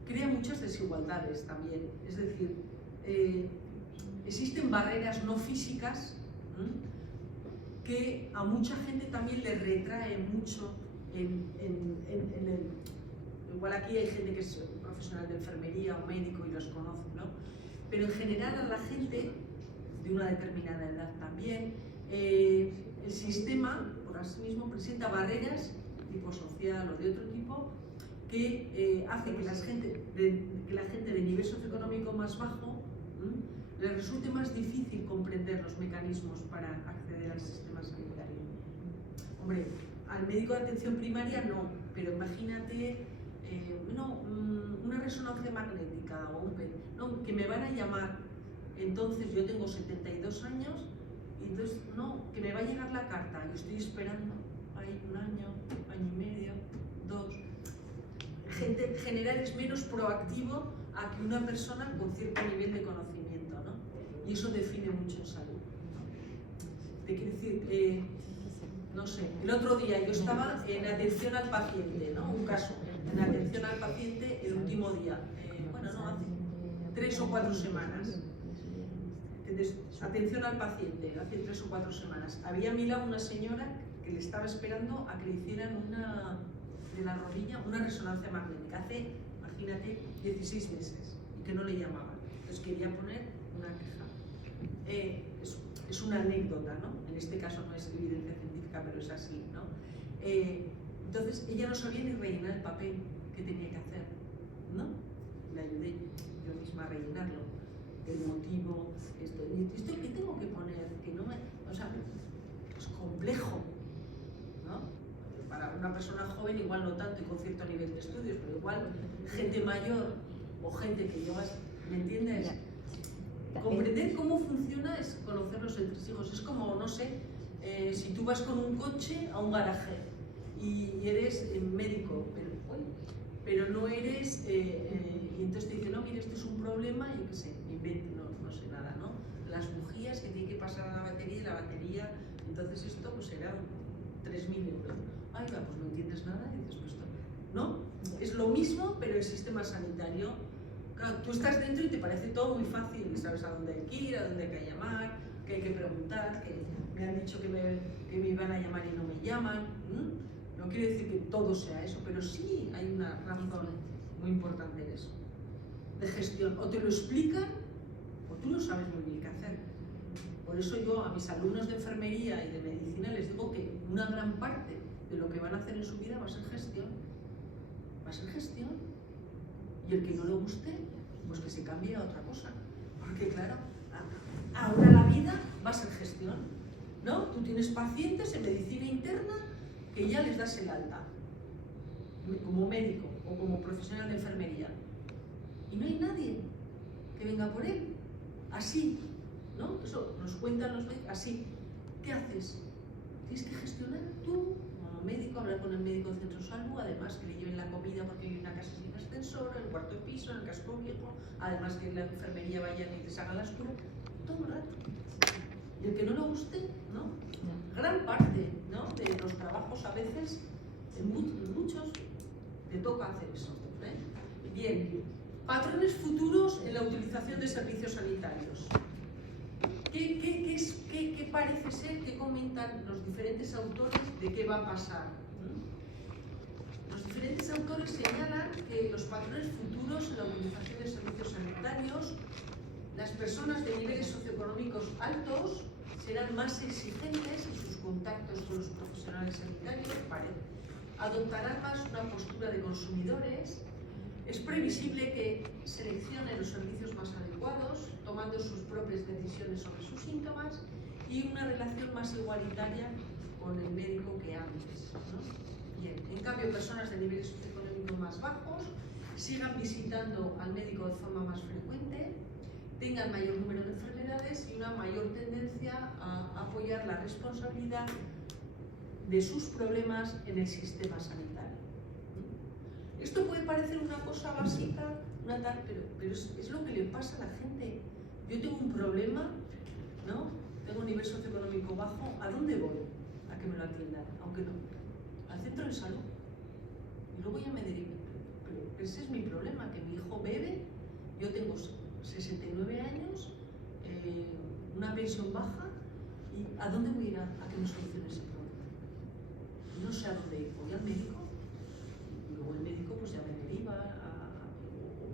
crea muchas desigualdades también. Es decir, existen barreras no físicas que a mucha gente también le retrae mucho igual aquí hay gente que es profesional de enfermería o médico y los conoce, ¿no? Pero en general a la gente de una determinada edad también, el sistema por sí mismo presenta barreras tipo social o de otro tipo que hace que la gente de nivel socioeconómico más bajo le resulte más difícil comprender los mecanismos para acceder al sistema sanitario. Hombre, al médico de atención primaria no, pero imagínate una resonancia magnética o un PET, no, que me van a llamar, entonces yo tengo 72 años y entonces no, que me va a llegar llegar la carta y estoy esperando ahí un año, año y medio, 2. General es menos proactivo a que una persona con cierto nivel de conocimiento, ¿no? Y eso define mucho en salud. Te quiero decir, no sé, el otro día yo estaba en atención al paciente, ¿no? Un caso, en atención al paciente el último día, bueno, no, hace 3 o 4 semanas. Entonces, atención al paciente, hace 3 o 4 semanas. Había a mi lado una señora que le estaba esperando a que le hicieran de la rodilla una resonancia magnética. Hace, imagínate, 16 meses y que no le llamaban. Entonces quería poner una queja. Es una anécdota, ¿no? En este caso no es evidencia científica, pero es así, ¿no? Entonces ella no sabía ni rellenar el papel que tenía que hacer, ¿no? Le ayudé yo misma a rellenarlo. El motivo, esto que tengo que poner, que no me, o sea, es complejo, ¿no? Para una persona joven igual no tanto y con cierto nivel de estudios, pero igual gente mayor o gente que llevas, ¿me entiendes? Comprender cómo funciona es conocer los entresijos. Es como, no sé, si tú vas con un coche a un garaje y eres médico, pero no eres, y entonces te dicen, no, mire, esto es un problema, yo qué sé, no sé nada, ¿no? Las bujías que tiene que pasar a la batería y la batería, entonces esto pues será 3.000 euros. Ay, va, pues no entiendes nada y dices, pues esto, ¿no? Es lo mismo, pero el sistema sanitario, claro, tú estás dentro y te parece todo muy fácil, y sabes a dónde hay que ir, a dónde hay que llamar, que hay que preguntar, que me han dicho que me iban a llamar y no me llaman. No quiere decir que todo sea eso, pero sí hay una razón muy importante en eso, de gestión. O te lo explican o tú no sabes muy bien qué hacer. Por eso yo a mis alumnos de enfermería y de medicina les digo que una gran parte de lo que van a hacer en su vida va a ser gestión. Va a ser gestión. Y el que no le guste, pues que se cambie a otra cosa. Porque claro, ahora la vida va a ser gestión, ¿no? Tú tienes pacientes en medicina interna que ya les das el alta, como médico o como profesional de enfermería. Y no hay nadie que venga por él. Así, ¿no? Eso nos cuentan los médicos, así. ¿Qué haces? Tienes que gestionar tú, como médico, hablar con el médico del centro de salud, además que le lleven la comida porque hay una casa sin ascensor, en el cuarto piso, en el casco viejo, además que en la enfermería vayan y te hagan las curas, todo el rato. Y el que no le guste, ¿no? Gran parte, ¿no?, de los trabajos a veces, en muchos, te toca hacer eso. Bien, patrones futuros en la utilización de servicios sanitarios. ¿Qué parece ser que comentan los diferentes autores de qué va a pasar? Los diferentes autores señalan que los patrones futuros en la utilización de servicios sanitarios, las personas de niveles socioeconómicos altos serán más exigentes en sus contactos con los profesionales sanitarios, adoptarán más una postura de consumidores. Es previsible que seleccionen los servicios más adecuados, tomando sus propias decisiones sobre sus síntomas y una relación más igualitaria con el médico que antes, ¿no? Bien, en cambio, personas de niveles socioeconómicos más bajos sigan visitando al médico de forma más frecuente, tengan mayor número de enfermedades y una mayor tendencia a apoyar la responsabilidad de sus problemas en el sistema sanitario. Esto puede parecer una cosa básica, pero es lo que le pasa a la gente. Yo tengo un problema, ¿no? Tengo un nivel socioeconómico bajo, ¿a dónde voy? A que me lo atiendan, aunque no, al centro de salud. Y luego ya me derivo. Pero ese es mi problema, que mi hijo bebe, yo tengo 69 años, una pensión baja, ¿y a dónde voy a ir a que me solucione ese problema? No sé a dónde ir, voy al médico, y luego el médico pues ya me deriva,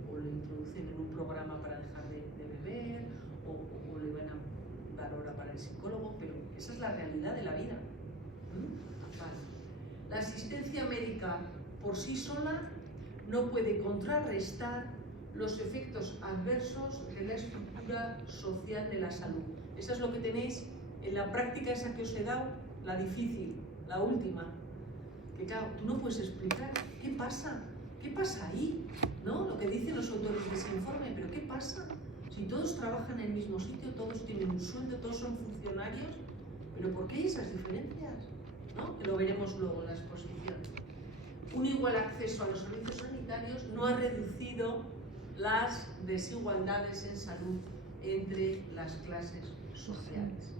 o lo introducen en un programa para dejar de beber, o le van a dar hora para el psicólogo, pero esa es la realidad de la vida. Vale. La asistencia médica por sí sola no puede contrarrestar los efectos adversos de la estructura social de la salud. Eso es lo que tenéis en la práctica esa que os he dado, la difícil, la última. Que claro, tú no puedes explicar qué pasa ahí, ¿no? Lo que dicen los autores de ese informe, pero ¿qué pasa? Si todos trabajan en el mismo sitio, todos tienen un sueldo, todos son funcionarios, ¿Pero por qué hay esas diferencias? ¿No? Que lo veremos luego en la exposición. Un igual acceso a los servicios sanitarios no ha reducido las desigualdades en salud entre las clases sociales.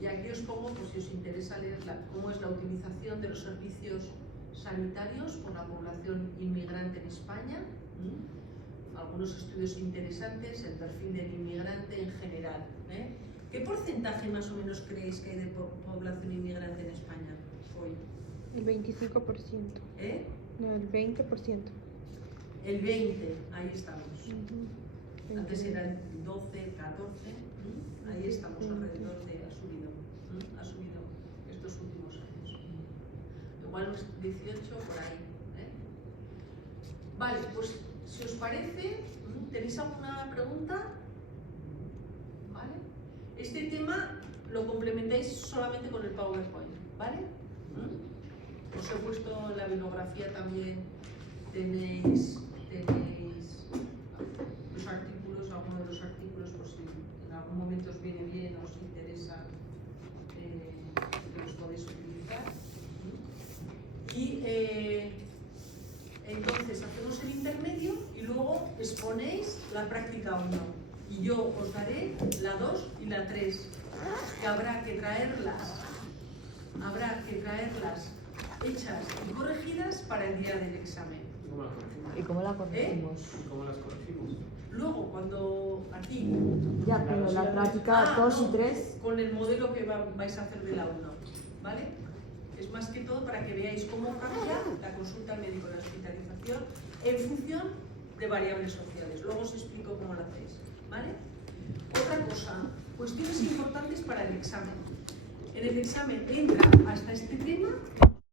Y aquí os pongo, pues si os interesa leer cómo es la utilización de los servicios sanitarios por la población inmigrante en España. Algunos estudios interesantes, el perfil del inmigrante en general. ¿Qué porcentaje más o menos creéis que hay de población inmigrante en España hoy? El 25%. No, el 20%. El 20, ahí estamos. Antes eran 12, 14, ahí estamos alrededor de, ha subido estos últimos años. Igual los 18 por ahí. Vale, pues si os parece, ¿tenéis alguna pregunta? ¿Vale? Este tema lo complementáis solamente con el PowerPoint, ¿vale? Os he puesto en la bibliografía también, tenéis los artículos, algunos de los artículos, por si en algún momento os viene bien, os interesa, que los podéis utilizar. Y entonces hacemos el intermedio y luego exponéis la práctica 1. Y yo os daré la 2 y la 3, que habrá que traerlas hechas y corregidas para el día del examen. ¿Y cómo la corregimos? ¿Cómo las corregimos? Luego, cuando aquí, Ya, pero la práctica 2 y 3. con el modelo que vais a hacer de la 1, ¿vale? Es más que todo para que veáis cómo cambia la consulta al médico, la hospitalización, en función de variables sociales. Luego os explico cómo lo hacéis, ¿vale? Otra cosa, cuestiones importantes para el examen. En el examen entra hasta este tema,